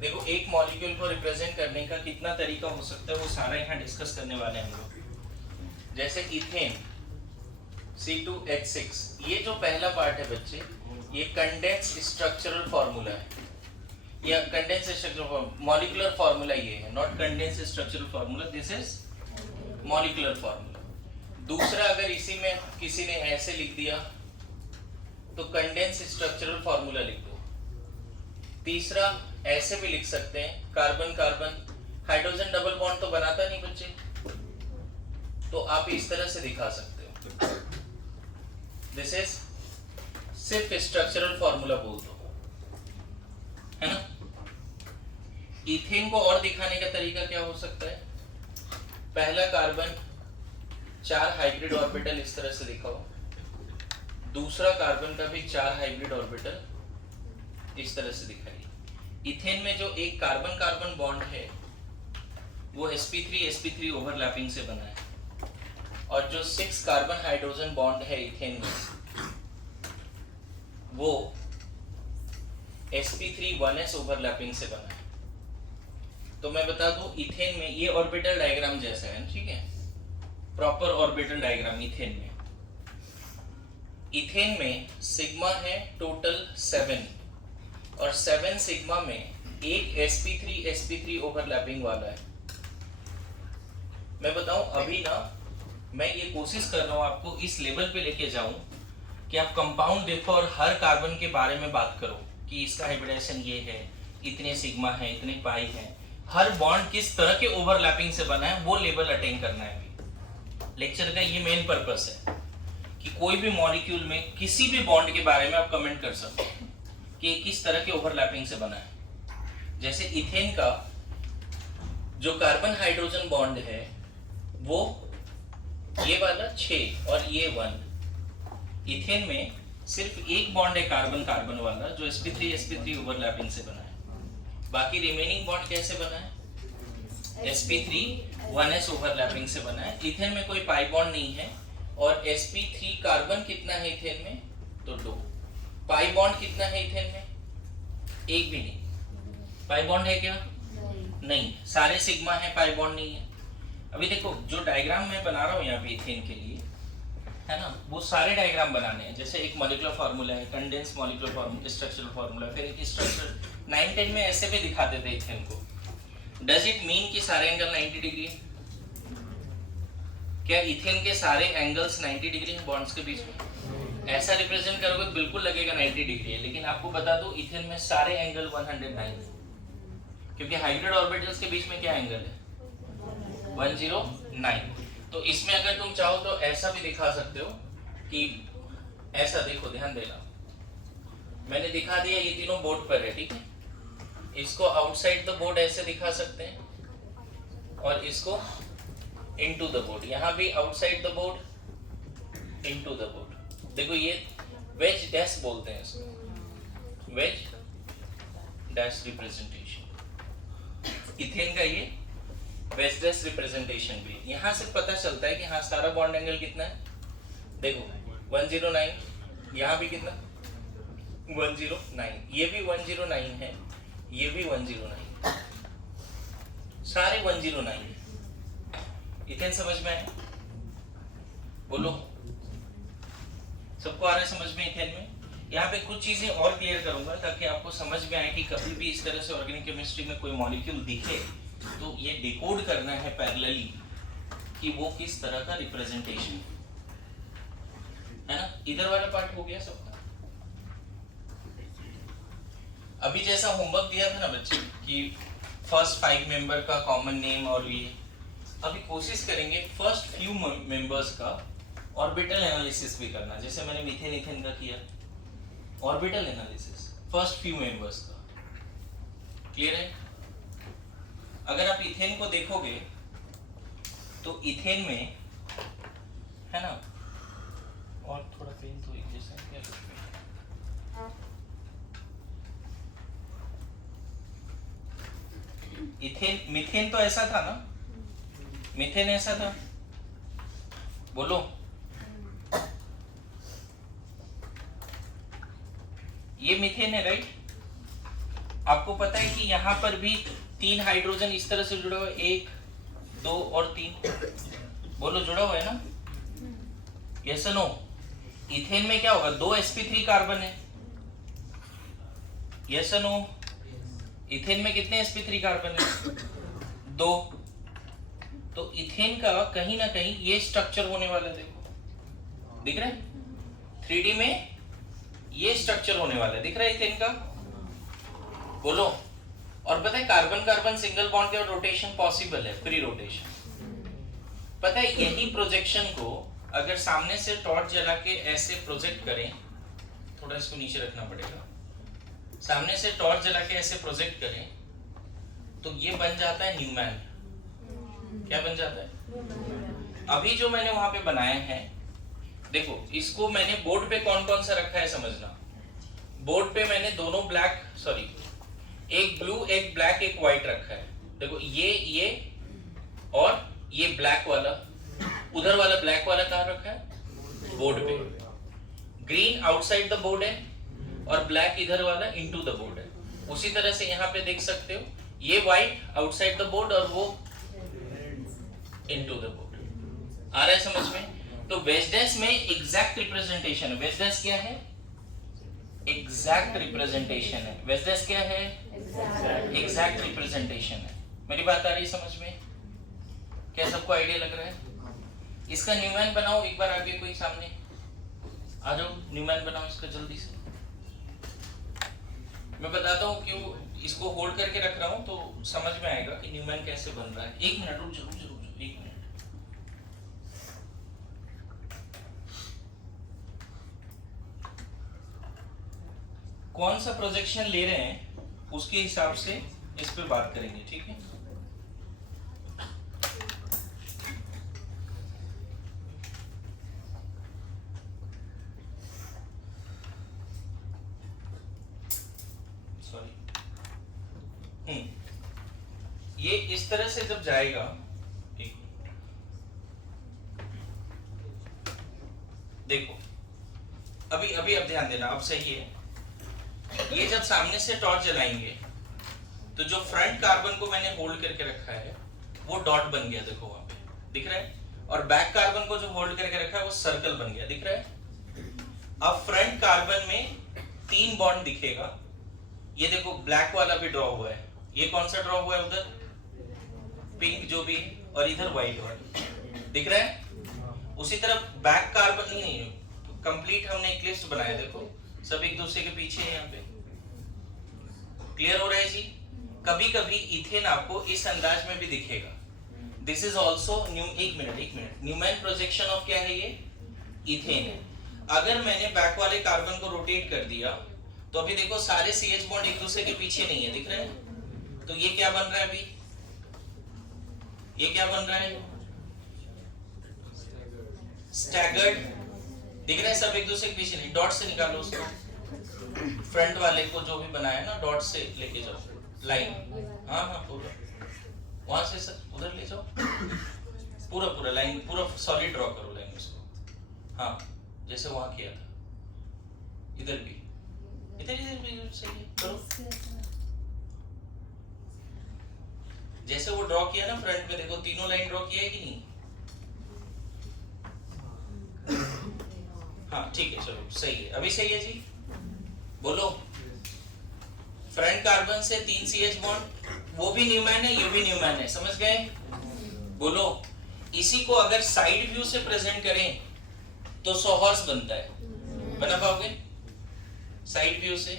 देखो एक मॉलिक्यूल को रिप्रेजेंट करने का कितना तरीका हो सकता है वो सारा यहाँ डिस्कस करने वाले हैं हम लोग। जैसे इथेन C2H6, ये जो पहला पार्ट है बच्चे, ये कंडेंस स्ट्रक्चरल फार्मूला है, या कंडेंस स्ट्रक्चरल मॉलिक्यूलर फार्मूला ये है, not condense structural formula, this is molecular formula. दूसरा अगर इसी में किसी ने ऐसे लिख दिया तो कंडेंस स्ट्रक्चरल फार्मूला लिख दो। तीसरा ऐसे भी लिख सकते हैं, carbon carbon, hydrogen double bond तो बनाता नहीं बच्चे, तो आप इस तरह से दिखा सकते हो, दिस इज सिर्फ स्ट्रक्चरल फार्मूला बोल दो, है ना। इथेन को और दिखाने का तरीका क्या हो सकता है, पहला कार्बन 4 हाइब्रिड ऑर्बिटल इस तरह से दिखाओ, दूसरा कार्बन का भी 4 हाइब्रिड ऑर्बिटल इस तरह से दिखाइए। इथेन में जो एक कार्बन कार्बन बॉन्ड है वो sp3 ओवरलैपिंग से बना है, और जो 6 कार्बन हाइड्रोजन बॉन्ड है इथेन में वो sp3 1s ओवरलैपिंग से बना है। तो मैं बता दूं, इथेन में ये ऑर्बिटल डायग्राम जैसा है, ठीक है, प्रॉपर ऑर्बिटल डायग्राम इथेन में। इथेन में सिग्मा है टोटल 7 और 7 सिग्मा में एक sp3 ओवरलैपिंग वाला है। मैं बताऊं अभी ना, मैं ये कोशिश कर रहा हूं आपको इस लेवल पे लेके जाऊं कि आप कंपाउंड देखो और हर कार्बन के बारे में बात करो कि इसका हाइब्रिडाइजेशन ये है, इतने सिग्मा है, इतने पाई है, हर बॉन्ड किस तरह के ओवरलैपिंग से बना है वो लेवल अटेन करना है। अभी लेक्चर का ये मेन पर्पस है कि कोई भी मॉलिक्यूल में किसी भी बॉन्ड के बारे में आप कमेंट कर सकते हो कि किस तरह के ओवरलैपिंग से बना है। जैसे इथेन का जो कार्बन हाइड्रोजन बॉन्ड है वो ये वाला 6 और ये 1। इथेन में सिर्फ एक बॉन्ड है कार्बन कार्बन वाला जो sp3 ओवरलैपिंग से बना है। बाकी रिमेनिंग बॉन्ड कैसे बना है? sp3 1s ओवरलैपिंग से बना है। इथेन में कोई पाई बॉन्ड नहीं है और sp3 कार्बन कितना है इथेन में? तो 2। पाई बॉन्ड कितना है इथेन में? एक भी नहीं। पाई बॉन्ड है क्या? नहीं। सारे सिग्मा है, पाई बॉन्ड नहीं है। अभी देखो जो डायग्राम मैं बना रहा हूँ यहाँ पे इथेन के लिए है ना, वो सारे डायग्राम बनाने हैं। जैसे एक मॉलिक्यूलर फार्मूला है, condense molecular formula, structural formula, फिर एक स्ट्रक्चर 9-10 में ऐसे भी दिखाते थे इथेन को। डज इट मीन कि सारे एंगल 90 डिग्री? क्या इथेन के सारे एंगल्स 90 डिग्री हैं बॉन्ड्स के बीच में? ऐसा रिप्रेजेंट करोगे तो बिल्कुल लगेगा 90 डिग्री है, लेकिन आपको बता दो इथेन में सारे एंगल 109 है, क्योंकि हाइब्रिड ऑर्बिटल्स के बीच में क्या एंगल है? 109। तो इसमें अगर तुम चाहो तो ऐसा भी दिखा सकते हो कि ऐसा, देखो ध्यान देना, मैंने दिखा दिया ये तीनों बोर्ड पर है, ठीक है। इसको आउटसाइड द बोर्ड ऐसे दिखा सकते हैं और इसको इनटू द बोर्ड, यहाँ भी outside the board, into the board. देखो ये वेज डैश बोलते हैं इसको, वेज डैश रिप्रेजेंटेशन। इथेन का ये वेज डैश रिप्रेजेंटेशन भी यहाँ से पता चलता है कि हाँ सारा बॉन्ड एंगल कितना है। देखो 109, यहाँ भी कितना 109, ये भी 109 है, ये भी 109, सारे 109 है। इथेन समझ में आया? बोलो सबको आ रहा है समझ में इथेन में? यहाँ पे कुछ चीजें और क्लियर करूंगा ताकि आपको समझ में आए कि कभी भी इस तरह से ऑर्गेनिक केमिस्ट्री में कोई मॉलिक्यूल दिखे तो ये डिकोड करना है पैरेलली कि वो किस तरह का रिप्रेजेंटेशन है ना। इधर वाला पार्ट हो गया सबका। अभी जैसा होमवर्क दिया था ना बच्चे कि फर्स्ट 5 मेंबर का कॉमन नेम और ये, अभी कोशिश करेंगे फर्स्ट फ्यू मेंबर्स का ऑर्बिटल एनालिसिस भी करना, जैसे मैंने मीथेन इथेन का किया orbital analysis first few members का। क्लियर है? अगर आप इथेन को देखोगे तो इथेन में है ना, और थोड़ा पेन तो एक जैसा क्या करते हैं, इथेन मीथेन तो ऐसा था ना, मीथेन ऐसा था, बोलो ये मीथेन है राइट। आपको पता है कि यहाँ पर भी 3 हाइड्रोजन इस तरह से जुड़ा हुआ है, 1 2 और 3, बोलो जुड़ा हुआ है ना, यस नो। इथेन में क्या होगा? 2 sp3 कार्बन है, यस नो। इथेन में कितने sp3 कार्बन है? 2। तो इथेन का कहीं ना कहीं ये स्ट्रक्चर होने वाला है, देखो दिख रहा है 3D में ये स्ट्रक्चर होने वाला है, दिख रहा है इथेन का, बोलो। और पता है कार्बन कार्बन सिंगल बॉन्ड के रोटेशन पॉसिबल है, फ्री रोटेशन। पता है यही प्रोजेक्शन को अगर सामने से टॉर्च जला के ऐसे प्रोजेक्ट करें, थोड़ा इसको नीचे रखना पड़ेगा, सामने से टॉर्च जला के ऐसे प्रोजेक्ट करें तो ये बन जाता है न्यूमैन। क्या बन जाता है? अभी जो मैंने वहां पे बनाए हैं, देखो इसको मैंने बोर्ड पे कौन कौन सा रखा है समझना। बोर्ड पे मैंने दोनों ब्लैक, सॉरी एक ब्लू एक ब्लैक एक व्हाइट रखा है। देखो ये और ये ब्लैक वाला, उधर वाला ब्लैक वाला कहाँ रखा है? बोर्ड पे। ग्रीन आउटसाइड द बोर्ड है और ब्लैक इधर वाला इनटू द बोर्ड है। उसी तरह से यहाँ पे देख सकते हो ये व्हाइट आउटसाइड द बोर्ड और वो इनटू द बोर्ड। आ रहा है समझ में? तो वेज डैश में एग्जैक्ट रिप्रेजेंटेशन है। वेज डैश क्या है? एग्जैक्ट रिप्रेजेंटेशन है। वेज डैश क्या है? एग्जैक्ट रिप्रेजेंटेशन है। मेरी बात आ रही है समझ में? क्या सबको आइडिया लग रहा है? इसका न्यूमैन बनाओ एक बार, आगे कोई सामने आ जाओ, न्यूमैन बनाओ इसका जल्दी से। मैं बताता हूँ क्यों इसको होल्ड करके रख रहा हूं तो समझ में आएगा कि न्यूमैन कैसे बन रहा है। एक मिनट रुक जाओ, एक मिनट। कौन सा प्रोजेक्शन ले रहे हैं उसके हिसाब से इस पे बात करेंगे, ठीक है। सॉरी, ये इस तरह से जब जाएगा, देखो अभी अभी अब ध्यान देना, अब सही है। ये जब सामने से टॉर्च जलाएंगे तो जो फ्रंट कार्बन को मैंने होल्ड करके रखा है वो डॉट बन गया, देखो वहां पे दिख रहा है, और बैक कार्बन को जो होल्ड करके रखा है वो सर्कल बन गया, दिख रहा है। अब फ्रंट कार्बन में 3 बॉन्ड दिखेगा, ये देखो ब्लैक वाला भी ड्रॉ हुआ है, ये कौन सा ड्रॉ हुआ है उधर, पिंक जो भी, और इधर व्हाइट वाला दिख रहा है। उसी तरह बैक कार्बन नहीं, कंप्लीट हमने एक लिस्ट बनाया, देखो सब एक दूसरे के पीछे है यहाँ पे, क्लियर हो रहा है जी। कभी कभी इथेन आपको इस अंदाज में भी दिखेगा, दिस इज ऑल्सो एक मिनट, न्यूमैन प्रोजेक्शन ऑफ क्या है, ये इथेन है। अगर मैंने बैक वाले कार्बन को रोटेट कर दिया तो अभी देखो सारे CH बॉन्ड एक दूसरे के पीछे नहीं है, दिख रहा है। तो ये क्या बन रहा है, अभी ये क्या बन रहा है, स्टैगर्ड, दिख रहा है, सब एक दूसरे के पीछे नहीं। डॉट से निकालो उसको, फ्रंट वाले को जो भी बनाया ना, डॉट से लेके जाओ लाइन, हाँ पूरा वहां से सर उधर ले जाओ, पूरा लाइन, पूरा सॉलिड ड्रॉ करो लाइन उसको, हाँ जैसे वहां किया था, इधर भी सही करो, जैसे वो ड्रॉ किया ना फ्रंट में, देखो तीनों लाइन ड्रॉ किया है कि नहीं, हाँ ठीक है, चलो सही है, अभी सही है जी। बोलो, फ्रंट कार्बन से 3 CH बॉन्ड, वो भी न्यूमैन है, ये भी न्यूमैन है, समझ गए। बोलो, इसी को अगर साइड व्यू से प्रेजेंट करें तो सोहर्स बनता है, बना पाओगे साइड व्यू से,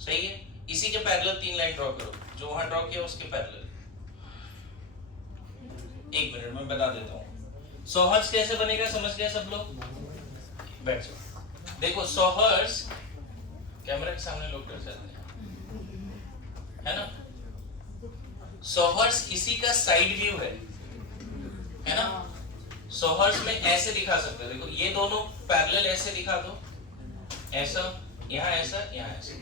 सही है। इसी के पैरेलल 3 लाइन ड्रॉ करो, जो वहां ड्रॉ किया उसके पैरेलल। एक मिनट में बता देता हूं सोहर्स कैसे बनेगा, समझ गए सब लोग, बैठ जाओ। देखो सोहर्स, कैमरा के सामने लोग डर जाते हैं, है ना। सोहर्स इसी का साइड व्यू है ना। सोहर्स में ऐसे दिखा सकते हो, देखो ये दोनों पैरेलल ऐसे दिखा दो, ऐसा, यहाँ ऐसा, यहाँ ऐसा।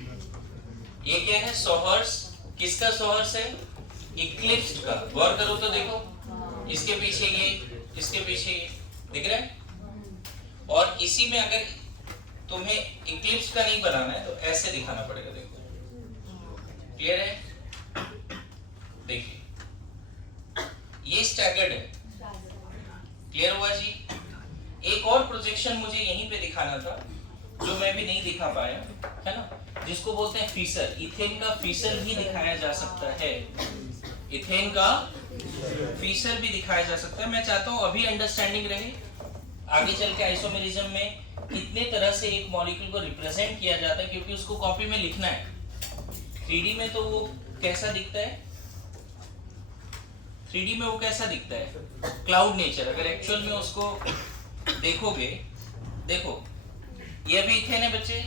ये क्या है, सोहर्स, किसका सोहर्स है, इक्लिप्स्ड का। गौर करो तो देखो, इसके पीछे ये, इसके पीछे ये, दिख रहा है। और इसी में अगर तुम्हें इक्लिप्स का नहीं बनाना है तो ऐसे दिखाना पड़ेगा, देखो क्लियर है। देखिए ये स्टैगर्ड है, क्लियर हुआ जी। एक और प्रोजेक्शन मुझे यहीं पे दिखाना था जो मैं भी नहीं दिखा पाया, है ना, जिसको बोलते हैं फीसर। इथेन का फीसर भी दिखाया जा सकता है, इथेन का फीसर भी दिखाया जा सकता है। मैं चाहता हूं अभी अंडरस्टैंडिंग रहे, आगे चल के आइसोमेरिज्म में कितने तरह से एक मॉलिक्यूल को रिप्रेजेंट किया जाता है, क्योंकि उसको कॉपी में लिखना है। 3D में तो वो कैसा दिखता है, 3D में वो कैसा दिखता है, क्लाउड नेचर। अगर एक्चुअल में उसको देखोगे, देखो ये भी इथेन है बच्चे,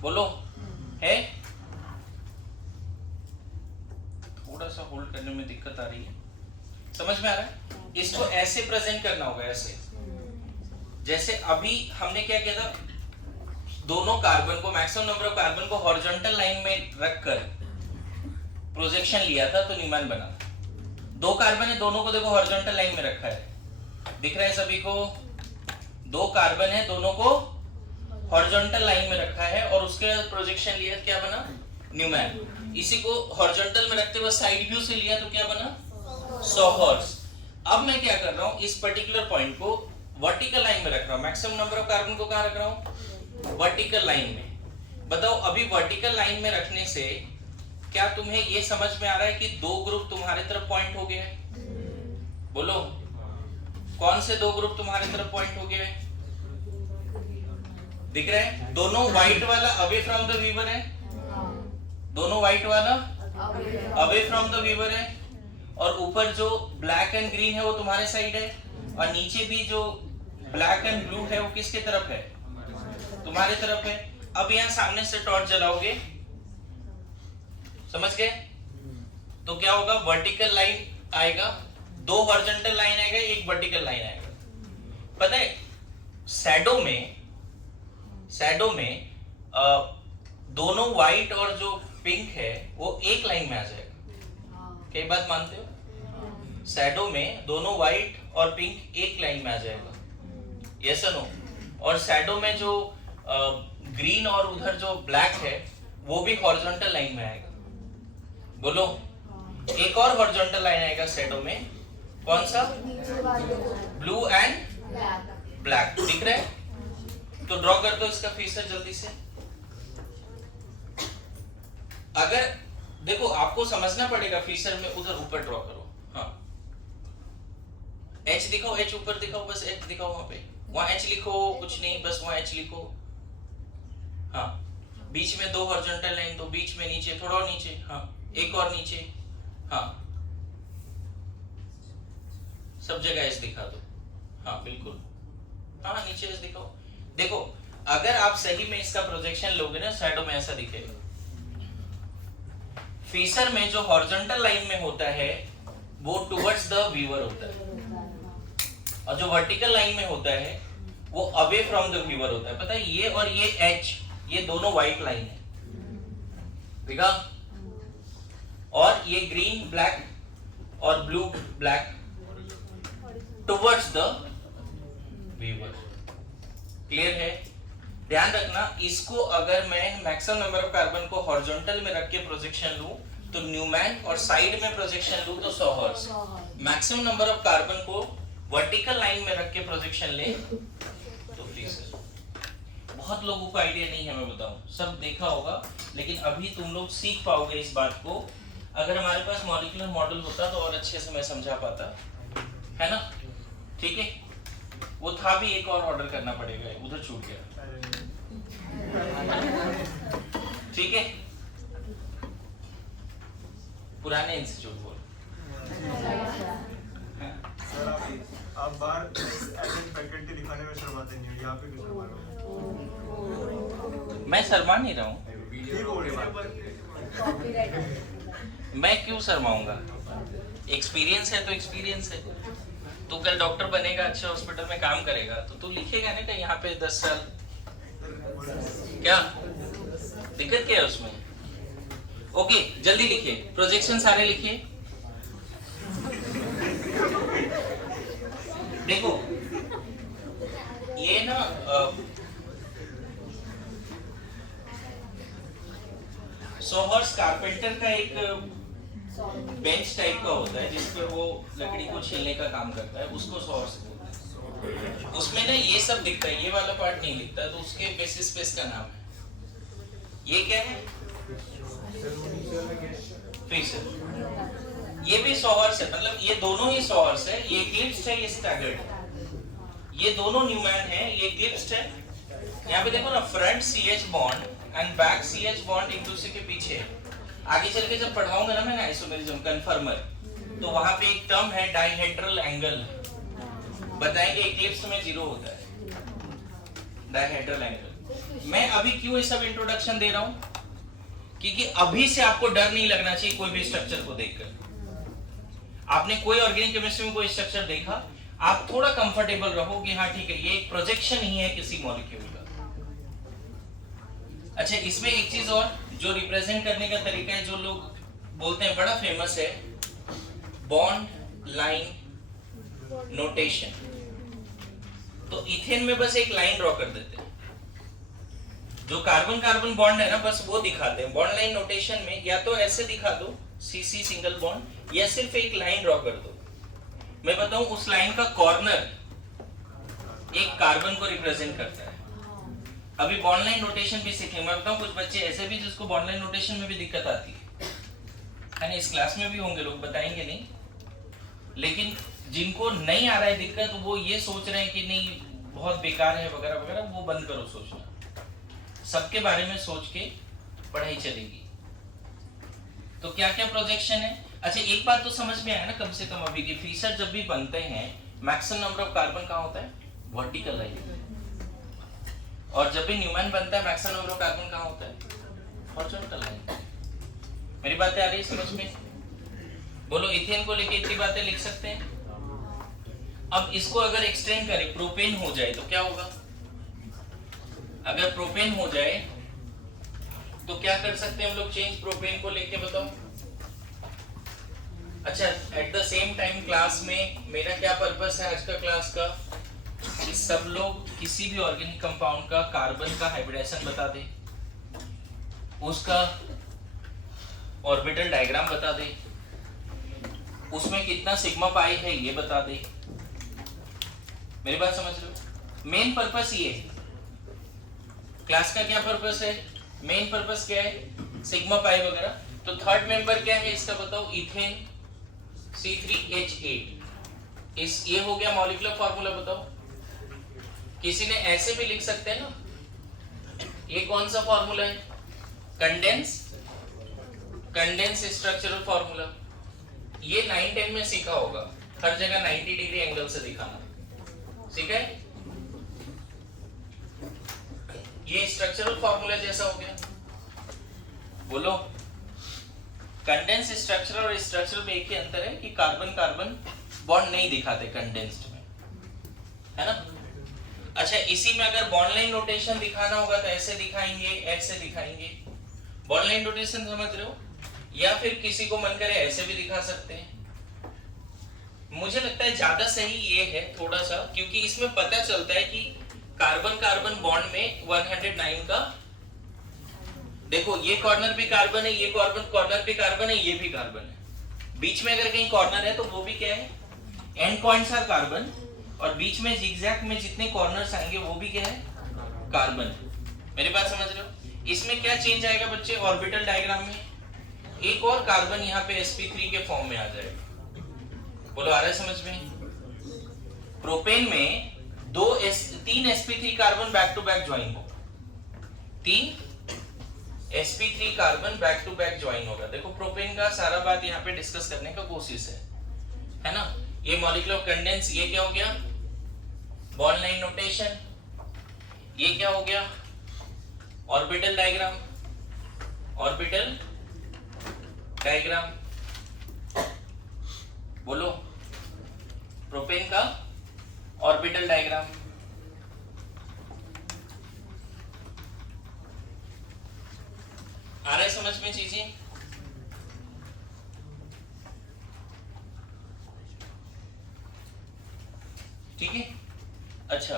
बोलो है। थोड़ा सा होल्ड करने में दिक्कत आ रही है, समझ में आ रहा है। इसको ऐसे प्रेजेंट करना होगा, ऐसे, जैसे अभी हमने क्या किया था, दोनों कार्बन को, मैक्सिमम नंबर ऑफ कार्बन को हॉरिजॉन्टल लाइन में रखकर प्रोजेक्शन लिया था तो न्यूमैन बना। 2 कार्बन है, दोनों को देखो हॉरिजॉन्टल लाइन में रखा है, दिख रहा है सभी को। 2 कार्बन है, दोनों को हॉरिजॉन्टल लाइन में रखा है और उसके प्रोजेक्शन लिया, क्या बना, न्यूमैन। इसी को हॉरिजॉन्टल में रखते हुए साइड व्यू से लिया तो क्या बना, सोहर्स। अब मैं क्या कर रहा हूं, इस पर्टिकुलर पॉइंट को वर्टिकल लाइन में रख रहा हूं, मैक्सिमम नंबर ऑफ कार्बन को कहां रख रहा हूं, वर्टिकल लाइन में। बताओ अभी वर्टिकल लाइन में रखने से क्या तुम्हें ये समझ में आ रहा है कि 2 ग्रुप तुम्हारे तरफ पॉइंट हो गए हैं, बोलो कौन से 2 ग्रुप तुम्हारे तरफ पॉइंट हो गए हैं, दिख रहा है? दोनों व्हाइट वाला अवे फ्रॉम द वीवर है, दोनों व्हाइट वाला अवे फ्रॉम द वीवर है, और ऊपर जो ब्लैक एंड ग्रीन है वो तुम्हारे साइड है, और नीचे भी जो ब्लैक एंड ब्लू है वो किसके तरफ है? तुम्हारे तरफ है। अब यहाँ सामने से टॉर्च जलाओगे, समझ गए? तो क्या होगा? वर्टिकल लाइन आएगा, दो हॉरिजॉन्टल लाइन आएगा, एक वर्टिकल लाइन आएगा। पता है शैडो में दोनों व्हाइट और जो पिंक है वो एक लाइन में आ जाएगा। क्या बात मानते हो? शैडो में दोनों व्हाइट और पिंक एक लाइन में आ जाएगा, यस और नो? और शैडो में जो ग्रीन और उधर जो ब्लैक है वो भी हॉरिजॉन्टल लाइन में आएगा। बोलो, एक और हॉरिजॉन्टल लाइन आएगा शैडो में, कौन सा? Blue and black. दिख रहा है? तो ड्रॉ कर दो इसका फीचर जल्दी से। अगर देखो आपको समझना पड़ेगा फीचर में, उधर ऊपर ड्रॉ करो। हाँ, एच दिखाओ, एच ऊपर दिखाओ, बस एच दिखाओ वहां पे। वहां एच लिखो, कुछ नहीं, बस वहां एच लिखो। हाँ, बीच में दो हॉरिजॉन्टल लाइन, तो बीच में नीचे, थोड़ा और नीचे, हाँ, एक और नीचे, हाँ, सब जगह एच दिखा दो। हाँ बिल्कुल, हाँ नीचे एच दिखाओ। देखो अगर आप सही में इसका प्रोजेक्शन लोगे ना, शैडो में ऐसा दिखेगा। फीचर में जो हॉरिजॉन्टल लाइन में होता है वो टुवर्ड्स द व्यूअर होता है, और जो वर्टिकल लाइन में होता है वो अवे फ्रॉम द व्यूअर होता है। पता है, ये और ये एच, ये दोनों व्हाइट लाइन है, देखा? और ये ग्रीन ब्लैक और blue black towards the viewer. Clear है? ध्यान रखना, इसको अगर मैं मैक्सिमम नंबर ऑफ कार्बन को हॉरिजॉन्टल में रख के प्रोजेक्शन लूं तो न्यूमैन, और साइड में प्रोजेक्शन लूं तो सॉहर्स। मैक्सिमम नंबर ऑफ कार्बन को वर्टिकल लाइन में रख के प्रोजेक्शन ले तो फ्रीजर। बहुत लोगों को आइडिया नहीं है, मैं बताऊं, सब देखा होगा, लेकिन अभी तुम लोग सीख पाओगे इस बात को। अगर हमारे पास मॉलिक्यूलर मॉडल होता तो और अच्छे से मैं समझा पाता, है ना? ठीक है, वो था भी, एक और ऑर्डर करना पड़ेगा, उधर छूट गया। ठीक है, पुराने इंस्टीट्यूट बोल। सर आप बाहर फैकल्टी दिखाने में शर्माते नहीं हो, यहाँ पे क्यों शर्मा रहे हो? मैं शर्मा नहीं रहा हूँ, मैं क्यों शर्माऊंगा? एक्सपीरियंस है तो एक्सपीरियंस है। तू कल डॉक्टर बनेगा, अच्छे हॉस्पिटल में काम करेगा, तो तू लिखेगा ना कि यहाँ पे 10 साल, क्या दिक्कत क्या है उसमें? ओके, जल्दी लिखिए, प्रोजेक्शन सारे लिखिए। देखो ये ना सोहर्स कारपेंटर का एक बेंच टाइप का होता है जिस पर वो लकड़ी को छीलने का काम करता है, उसको सोहर्स बोलते हैं। उसमें ना ये सब दिखता है, ये वाला पार्ट नहीं दिखता, तो उसके बेसिस पे इसका नाम है। ये क्या है? फीचर। ये भी सोहर्स है, मतलब ये दोनों ही सोहर्स है। ये क्लिप्स्ड है, ये स्टैगर्ड है। ये दोनों न्यूमैन है, ये क्लिप्स्ड है। यहाँ पे देखो ना, front CH bond and back CH bond एक दूसरे के पीछे। आगे चल के जब पढ़ाऊंगा ना मैं आइसोमेरिज्म कन्फर्मर, तो वहां पे एक टर्म है डाइहेड्रल एंगल, बताएंगे इक्लिप्स में 0 होता है डाइहेड्रल एंगल। मैं अभी क्यों ये सब इंट्रोडक्शन दे रहा हूं? क्योंकि अभी से आपको डर नहीं लगना चाहिए कोई भी स्ट्रक्चर को देखकर। आपने कोई ऑर्गेनिक केमिस्ट्री में कोई स्ट्रक्चर देखा, आप थोड़ा कंफर्टेबल रहो कि हाँ ठीक है, ये एक प्रोजेक्शन ही है किसी मॉलिक्यूल का। अच्छा, इसमें एक चीज और जो रिप्रेजेंट करने का तरीका है, जो लोग बोलते हैं बड़ा फेमस है, बॉन्ड लाइन नोटेशन। तो इथेन में बस एक लाइन ड्रॉ कर देते हैं, जो कार्बन कार्बन बॉन्ड है ना बस वो दिखाते हैं। बॉन्ड लाइन नोटेशन में या तो ऐसे दिखा दो CC सिंगल बॉन्ड, या सिर्फ एक लाइन ड्रॉ कर दो। मैं बताऊं, उस लाइन का कॉर्नर एक कार्बन को रिप्रेजेंट करता है। अभी बॉन्ड लाइन नोटेशन भी सीखेंगे। मैं बताऊं, कुछ बच्चे ऐसे भी जिसको बॉन्ड लाइन नोटेशन में भी दिक्कत आती है ना, इस क्लास में भी होंगे लोग, बताएंगे नहीं, लेकिन जिनको नहीं आ रहा है दिक्कत, वो ये सोच रहे हैं कि नहीं बहुत बेकार है वगैरह वगैरह, वो बंद करो सोचना। सबके बारे में सोच के पढ़ाई चलेगी। तो क्या क्या प्रोजेक्शन है? अच्छा एक बात तो समझ में आया ना कम से कम अभी कि फीचर जब भी बनते हैं मैक्सिमम नंबर ऑफ कार्बन कहाँ होता है? Vertical line. और जब भी न्यूमैन बनता है मैक्सिमम नंबर ऑफ कार्बन कहाँ होता है? Horizontal line. मेरी बातें आ रही है समझ में? बोलो इथेन को लेके इतनी बातें लिख सकते हैं। अब इसको अगर एक्सटेंड करें प्रोपेन हो जाए तो क्या होगा? अगर प्रोपेन हो जाए तो क्या कर सकते हैं हम लोग चेंज प्रोपेन को लेके? बताओ। अच्छा at the same time class में मेरा क्या पर्पस है आज का क्लास का? कि सब लोग किसी भी ऑर्गेनिक कंपाउंड का कार्बन का हाइब्रिडाइजेशन बता दे, उसका ऑर्बिटल डायग्राम बता दे, उसमें कितना सिग्मा पाई है ये बता दे। मेरी बात समझ रहे हो? मेन पर्पस ये है क्लास का। क्या पर्पस है? मेन पर्पस क्या है? सिग्मा पाई वगैरह। तो थर्ड मेंबर क्या है इसका बताओ? Ethane C3H8। इस ये हो गया मॉलिक्यूलर फार्मूला। बताओ किसी ने ऐसे भी लिख सकते हैं ना। ये कौन सा फार्मूला है? Condense structural formula. ये 9-10 में सीखा होगा, हर जगह 90 डिग्री एंगल से दिखाना ठीक है। ये स्ट्रक्चरल फार्मूला जैसा हो गया। बोलो कंडेंस स्ट्रक्चर और स्ट्रक्चरल में एक ही अंतर है कि कार्बन कार्बन बॉन्ड नहीं दिखाते कंडेंस्ड में, है ना। अच्छा इसी में अगर बॉन्ड लाइन नोटेशन दिखाना होगा तो ऐसे दिखाएंगे, ऐसे दिखाएंगे। बॉन्ड लाइन नोटेशन समझ रहे हो? या फिर किसी को मन करे ऐसे भी दिखा सकते हैं। मुझे लगता है ज्यादा सही ये है थोड़ा सा, क्योंकि इसमें पता चलता है कि कार्बन कार्बन बॉन्ड में 109 का देखो ये कॉर्नर भी कार्बन है, ये कॉर्नर भी कार्बन है, ये भी कार्बन है। बीच में अगर कहीं कॉर्नर है तो वो भी क्या है? End points are carbon. और बीच में जिगजैग में जितने कॉर्नर्स आएंगे वो भी क्या है? कार्बन। मेरी बात समझ रहे हो? इसमें क्या चेंज आएगा बच्चे? ऑर्बिटल डायग्राम में एक और कार्बन यहाँ पे sp3 के फॉर्म में आ जाएगा। बोलो आ रहा है समझ में? प्रोपेन में 3 sp3 carbon back to back join होगा। 3 sp3 carbon back to back join होगा। देखो प्रोपेन का सारा बात यहाँ पे डिस्कस करने का कोशिश है ना। ये मॉलिक्यूलर कंडेंस, ये क्या हो गया? Bond line notation. ये क्या हो गया? Orbital diagram. Orbital diagram. बोलो प्रोपेन का ऑर्बिटल डायग्राम। आ रहा है समझ में चीजें? ठीक है। अच्छा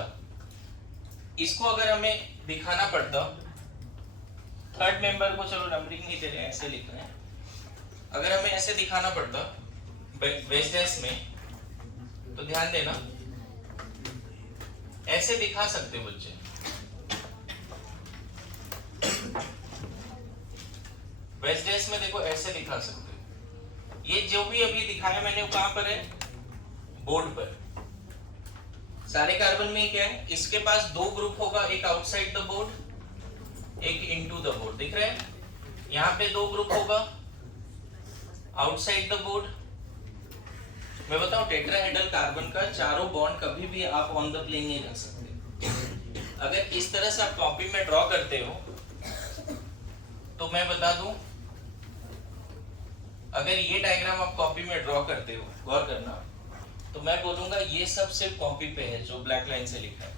इसको अगर हमें दिखाना पड़ता, थर्ड मेंबर को चलो नंबरिंग नहीं दे रहे हैं, ऐसे लिख रहे हैं। अगर हमें ऐसे दिखाना पड़ता बेस डैश में, तो ध्यान देना ऐसे दिखा सकते हो बच्चे। बेस डैश में देखो ऐसे दिखा सकते हो। ये जो भी अभी दिखाया मैंने वो कहां पर है? बोर्ड पर। सारे कार्बन में क्या है? इसके पास दो ग्रुप होगा, एक आउटसाइड द बोर्ड, एक इनटू द बोर्ड। दिख रहा है? यहाँ पे दो ग्रुप होगा आउटसाइड द बोर्ड। मैं बताऊं टेट्राहेड्रल कार्बन का चारों बॉन्ड कभी भी आप ऑन द प्लेन नहीं रख सकते। अगर इस तरह से आप कॉपी में ड्रॉ करते हो तो मैं बता दूं, अगर ये डायग्राम आप कॉपी में ड्रॉ करते हो, गौर करना, तो मैं बोलूंगा ये सब सिर्फ कॉपी पे है जो ब्लैक लाइन से लिखा है।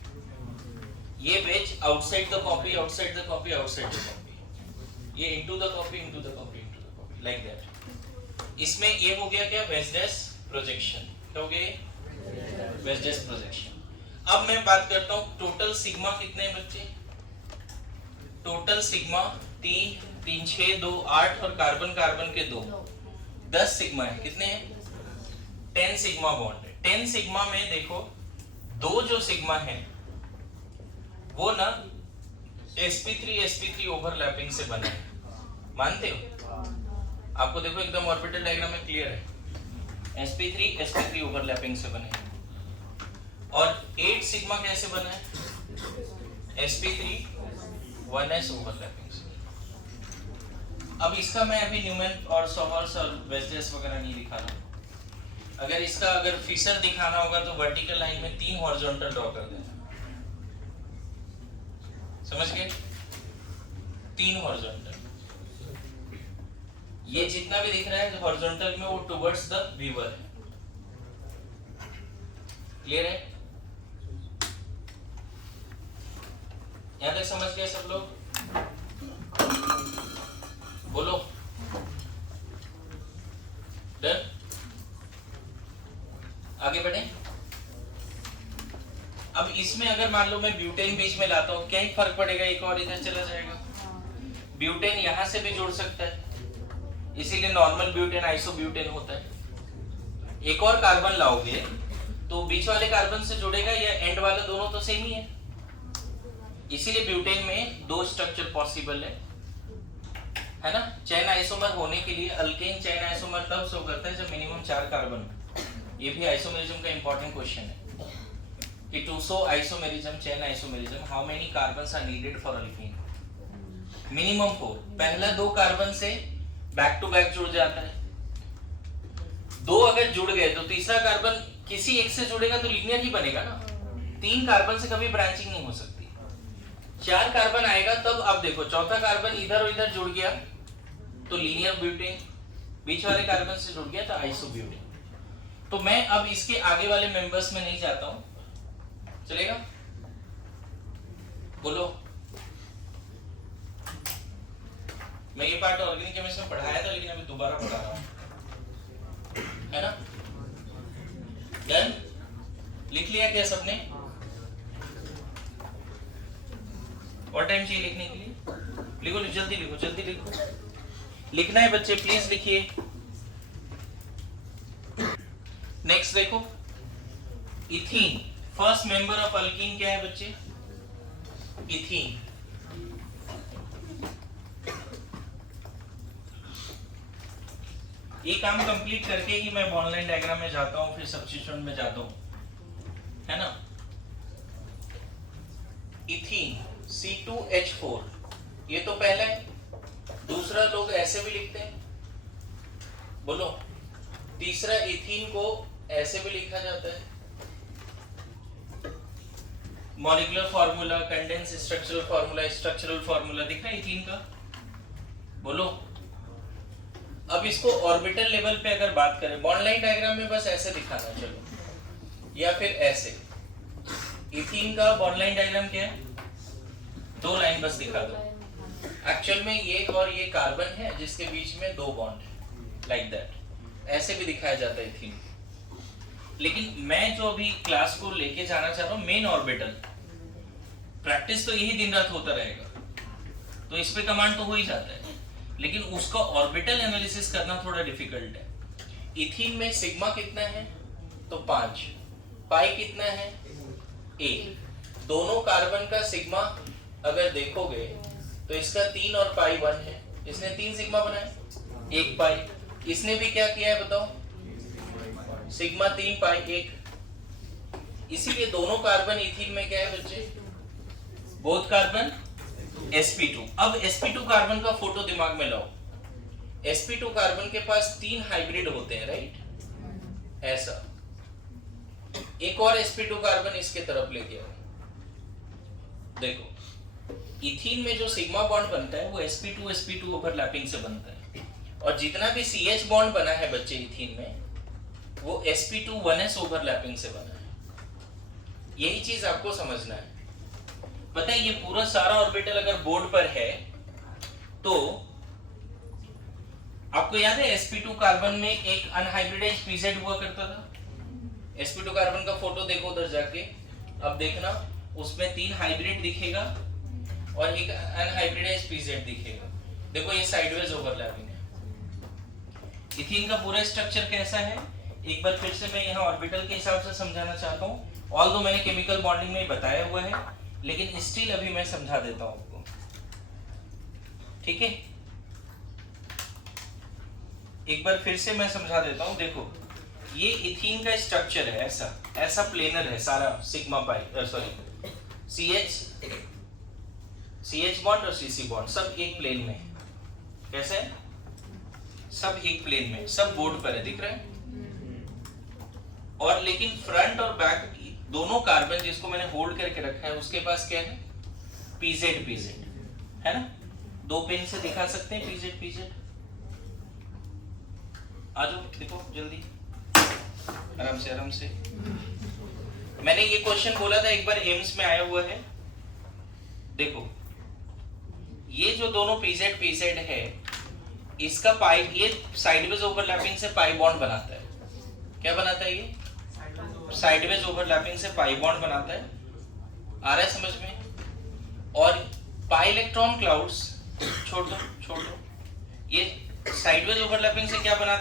ये wedge outside the copy, outside the copy, outside the copy, ये into the copy, into the copy, into the copy, like that. इसमें ये हो गया क्या? Wedge dash projection. क्या हो गया? Wedge dash projection. अब मैं बात करता हूं टोटल सिग्मा कितने हैं बच्चे? टोटल सिग्मा 3 3 6 2 8 और कार्बन कार्बन के 2 10 सिग्मा है। कितने हैं? 10 सिग्मा बॉन्ड है। 10 सिग्मा में देखो दो जो सिग्मा है वो ना sp3 ओवरलैपिंग से बना है। मानते हो? आपको देखो एकदम ऑर्बिटल डायग्राम में क्लियर है। sp3 ओवरलैपिंग से बने हैं। और 8 सिग्मा कैसे बना है? sp3 1s ओवरलैपिंग से। अब इसका मैं अभी न्यूमैन और सॉवर्स और वेस्टेस वगैरह नहीं दिखा रहा। अगर फिशर दिखाना होगा तो वर्टिकल लाइन में 3 हॉरिजॉन्टल ड्रॉ कर देना, समझ गए? 3 हॉरिजॉन्टल, ये जितना भी दिख रहा है हॉरिजॉन्टल में वो टुवर्ड्स द व्यूअर है। क्लियर है? यहां तक समझ गए सब लोग? बोलो डन। आगे बढ़े। अब इसमें अगर मान लो मैं ब्यूटेन बीच में लाता हूं, क्या ही फर्क पड़ेगा, एक और इधर चला जाएगा। ब्यूटेन यहां से भी जुड़ सकता है, इसीलिए नॉर्मल ब्यूटेन आइसोब्यूटेन होता है। एक और कार्बन लाओगे तो बीच वाले कार्बन से जुड़ेगा या एंड वाला, दोनों तो सेम ही है। इसीलिए ब्यूटेन में 2 स्ट्रक्चर पॉसिबल है ना। चेन आइसोमर होने के लिए अल्केन चेन आइसोमर तब शो करता है जब मिनिमम 4 कार्बन हो। ये भी आइसोमेरिज्म का इंपॉर्टेंट क्वेश्चन है कि to show isomerism, chain isomerism, how many carbons are needed for alkene? Minimum 4। पहला 2 कार्बन से बैक टू बैक जुड़ जाता है, 2 अगर जुड़ गए तो तीसरा कार्बन किसी एक से जुड़ेगा तो लीनियर ही बनेगा ना। 3 कार्बन से कभी ब्रांचिंग नहीं हो सकती। 4 कार्बन आएगा तब, अब देखो चौथा कार्बन इधर और इधर जुड़ गया तो लीनियर ब्यूटेन, बीच वाले कार्बन से जुड़ गया तो आइसोब्यूटेन। तो मैं अब इसके आगे वाले मेंबर्स में नहीं जाता हूं, चलेगा? बोलो। मैं ये पार्ट ऑर्गेनिक केमिस्ट्री में पढ़ाया था लेकिन अभी दोबारा पढ़ा रहा हूं, है ना? डन? लिख लिया क्या सबने? और टाइम चाहिए लिखने के लिए? लिखो, जल्दी लिखो, जल्दी लिखो। लिखना है बच्चे, प्लीज लिखिए। नेक्स्ट देखो, ethene. First member of alkyne क्या है बच्चे? इथीन। ये काम कंप्लीट करके ही मैं बॉन्ड लाइन डायग्राम में जाता हूं, फिर सब्स्टिट्यूशन में जाता हूं, है ना। इथीन C2H4, ये तो पहला है। दूसरा लोग ऐसे भी लिखते हैं, बोलो। तीसरा इथीन को ऐसे भी लिखा जाता है। Molecular formula, condense structural formula, structural formula दिख रहा है इथीन का? बोलो। अब इसको ऑर्बिटल लेवल पे अगर बात करें, बॉन्ड लाइन डायग्राम में बस ऐसे दिखाना, चलो, या फिर ऐसे। इथीन का बॉन्ड लाइन डायग्राम क्या है? 2 लाइन बस दिखा दो। एक्चुअल में ये और ये कार्बन है जिसके बीच में 2 बॉन्ड है, लाइक दैट। ऐसे भी दिखाया जाता है इथीन। लेकिन मैं जो अभी क्लास को लेके जाना चाह रहा हूँ मेन ऑर्बिटल, प्रैक्टिस तो यही दिन रात होता रहेगा, तो इस पे कमांड तो हो ही जाता है, लेकिन उसका ऑर्बिटल एनालिसिस करना थोड़ा डिफिकल्ट है। इथीन में सिग्मा कितना है? तो 5। पाई कितना है? 1। दोनों कार्बन का सिग्मा अगर देखोगे तो इसका 3 और पाई 1 है। इसने 3 सिग्मा बनाए, 1 पाई। इसने भी क्या किया है बताओ? सिग्मा 3 पाई 1। इसीलिए दोनों कार्बन इथीन में क्या है बच्चे? Both carbon sp2। अब sp2 कार्बन का फोटो दिमाग में लाओ। sp2 कार्बन के पास 3 हाइब्रिड होते हैं, राइट? ऐसा एक और sp2 कार्बन इसके तरफ लेके आओ। देखो, इथीन में जो सिग्मा बॉन्ड बनता है वो sp2 ओवरलैपिंग से बनता है, और जितना भी CH बॉन्ड बना है बच्चे इथीन में वो sp2 1s ओवरलैपिंग से बना है। यही चीज आपको समझना है। पता है ये पूरा सारा ऑर्बिटल अगर बोर्ड पर है तो आपको याद है sp2 कार्बन में एक अनहाइब्रिडाइज्ड pz हुआ करता था। sp2 कार्बन का फोटो देखो उधर जाके, अब देखना उसमें 3 हाइब्रिड दिखेगा और एक अनहाइब्रिडाइज्ड pz दिखेगा। देखो ये साइडवेज ओवरलैपिंग है। इथीन का पूरा स्ट्रक्चर कैसा है एक बार फिर से मैं यहाँ ऑर्बिटल के हिसाब से समझाना चाहता हूँ। ऑल्दो मैंने केमिकल बॉन्डिंग में बताया हुआ है, लेकिन स्टिल अभी मैं समझा देता हूँ आपको, ठीक है? एक बार फिर से मैं समझा देता हूँ। देखो ये इथीन का स्ट्रक्चर है, ऐसा प्लेनर है सारा, sigma pi sorry CH bond और CC बॉन्ड सब एक प्लेन में है। कैसे है? सब एक प्लेन में, सब बोर्ड पर है, दिख रहा है? और लेकिन फ्रंट और बैक दोनों कार्बन जिसको मैंने होल्ड करके रखा है उसके पास क्या है? PZ है ना? दो पेन से दिखा सकते हैं PZ। आ जाओ, देखो जल्दी, आराम से। मैंने ये क्वेश्चन बोला था एक बार, एम्स में आया हुआ है। देखो ये जो दोनों PZ है, इसका पाई, ये साइडवेज ओवरलैपिंग से पाई बॉन्ड बनाता है। क्या बनाता है ये? साइडवेज ओवरलैपिंग से पाई बॉन्ड बनाता है। आ रहा है समझ में? और पाई इलेक्ट्रॉन क्लाउड्स छोड़ दो, ये साइडवेज ओवरलैपिंग से क्या बना दिया?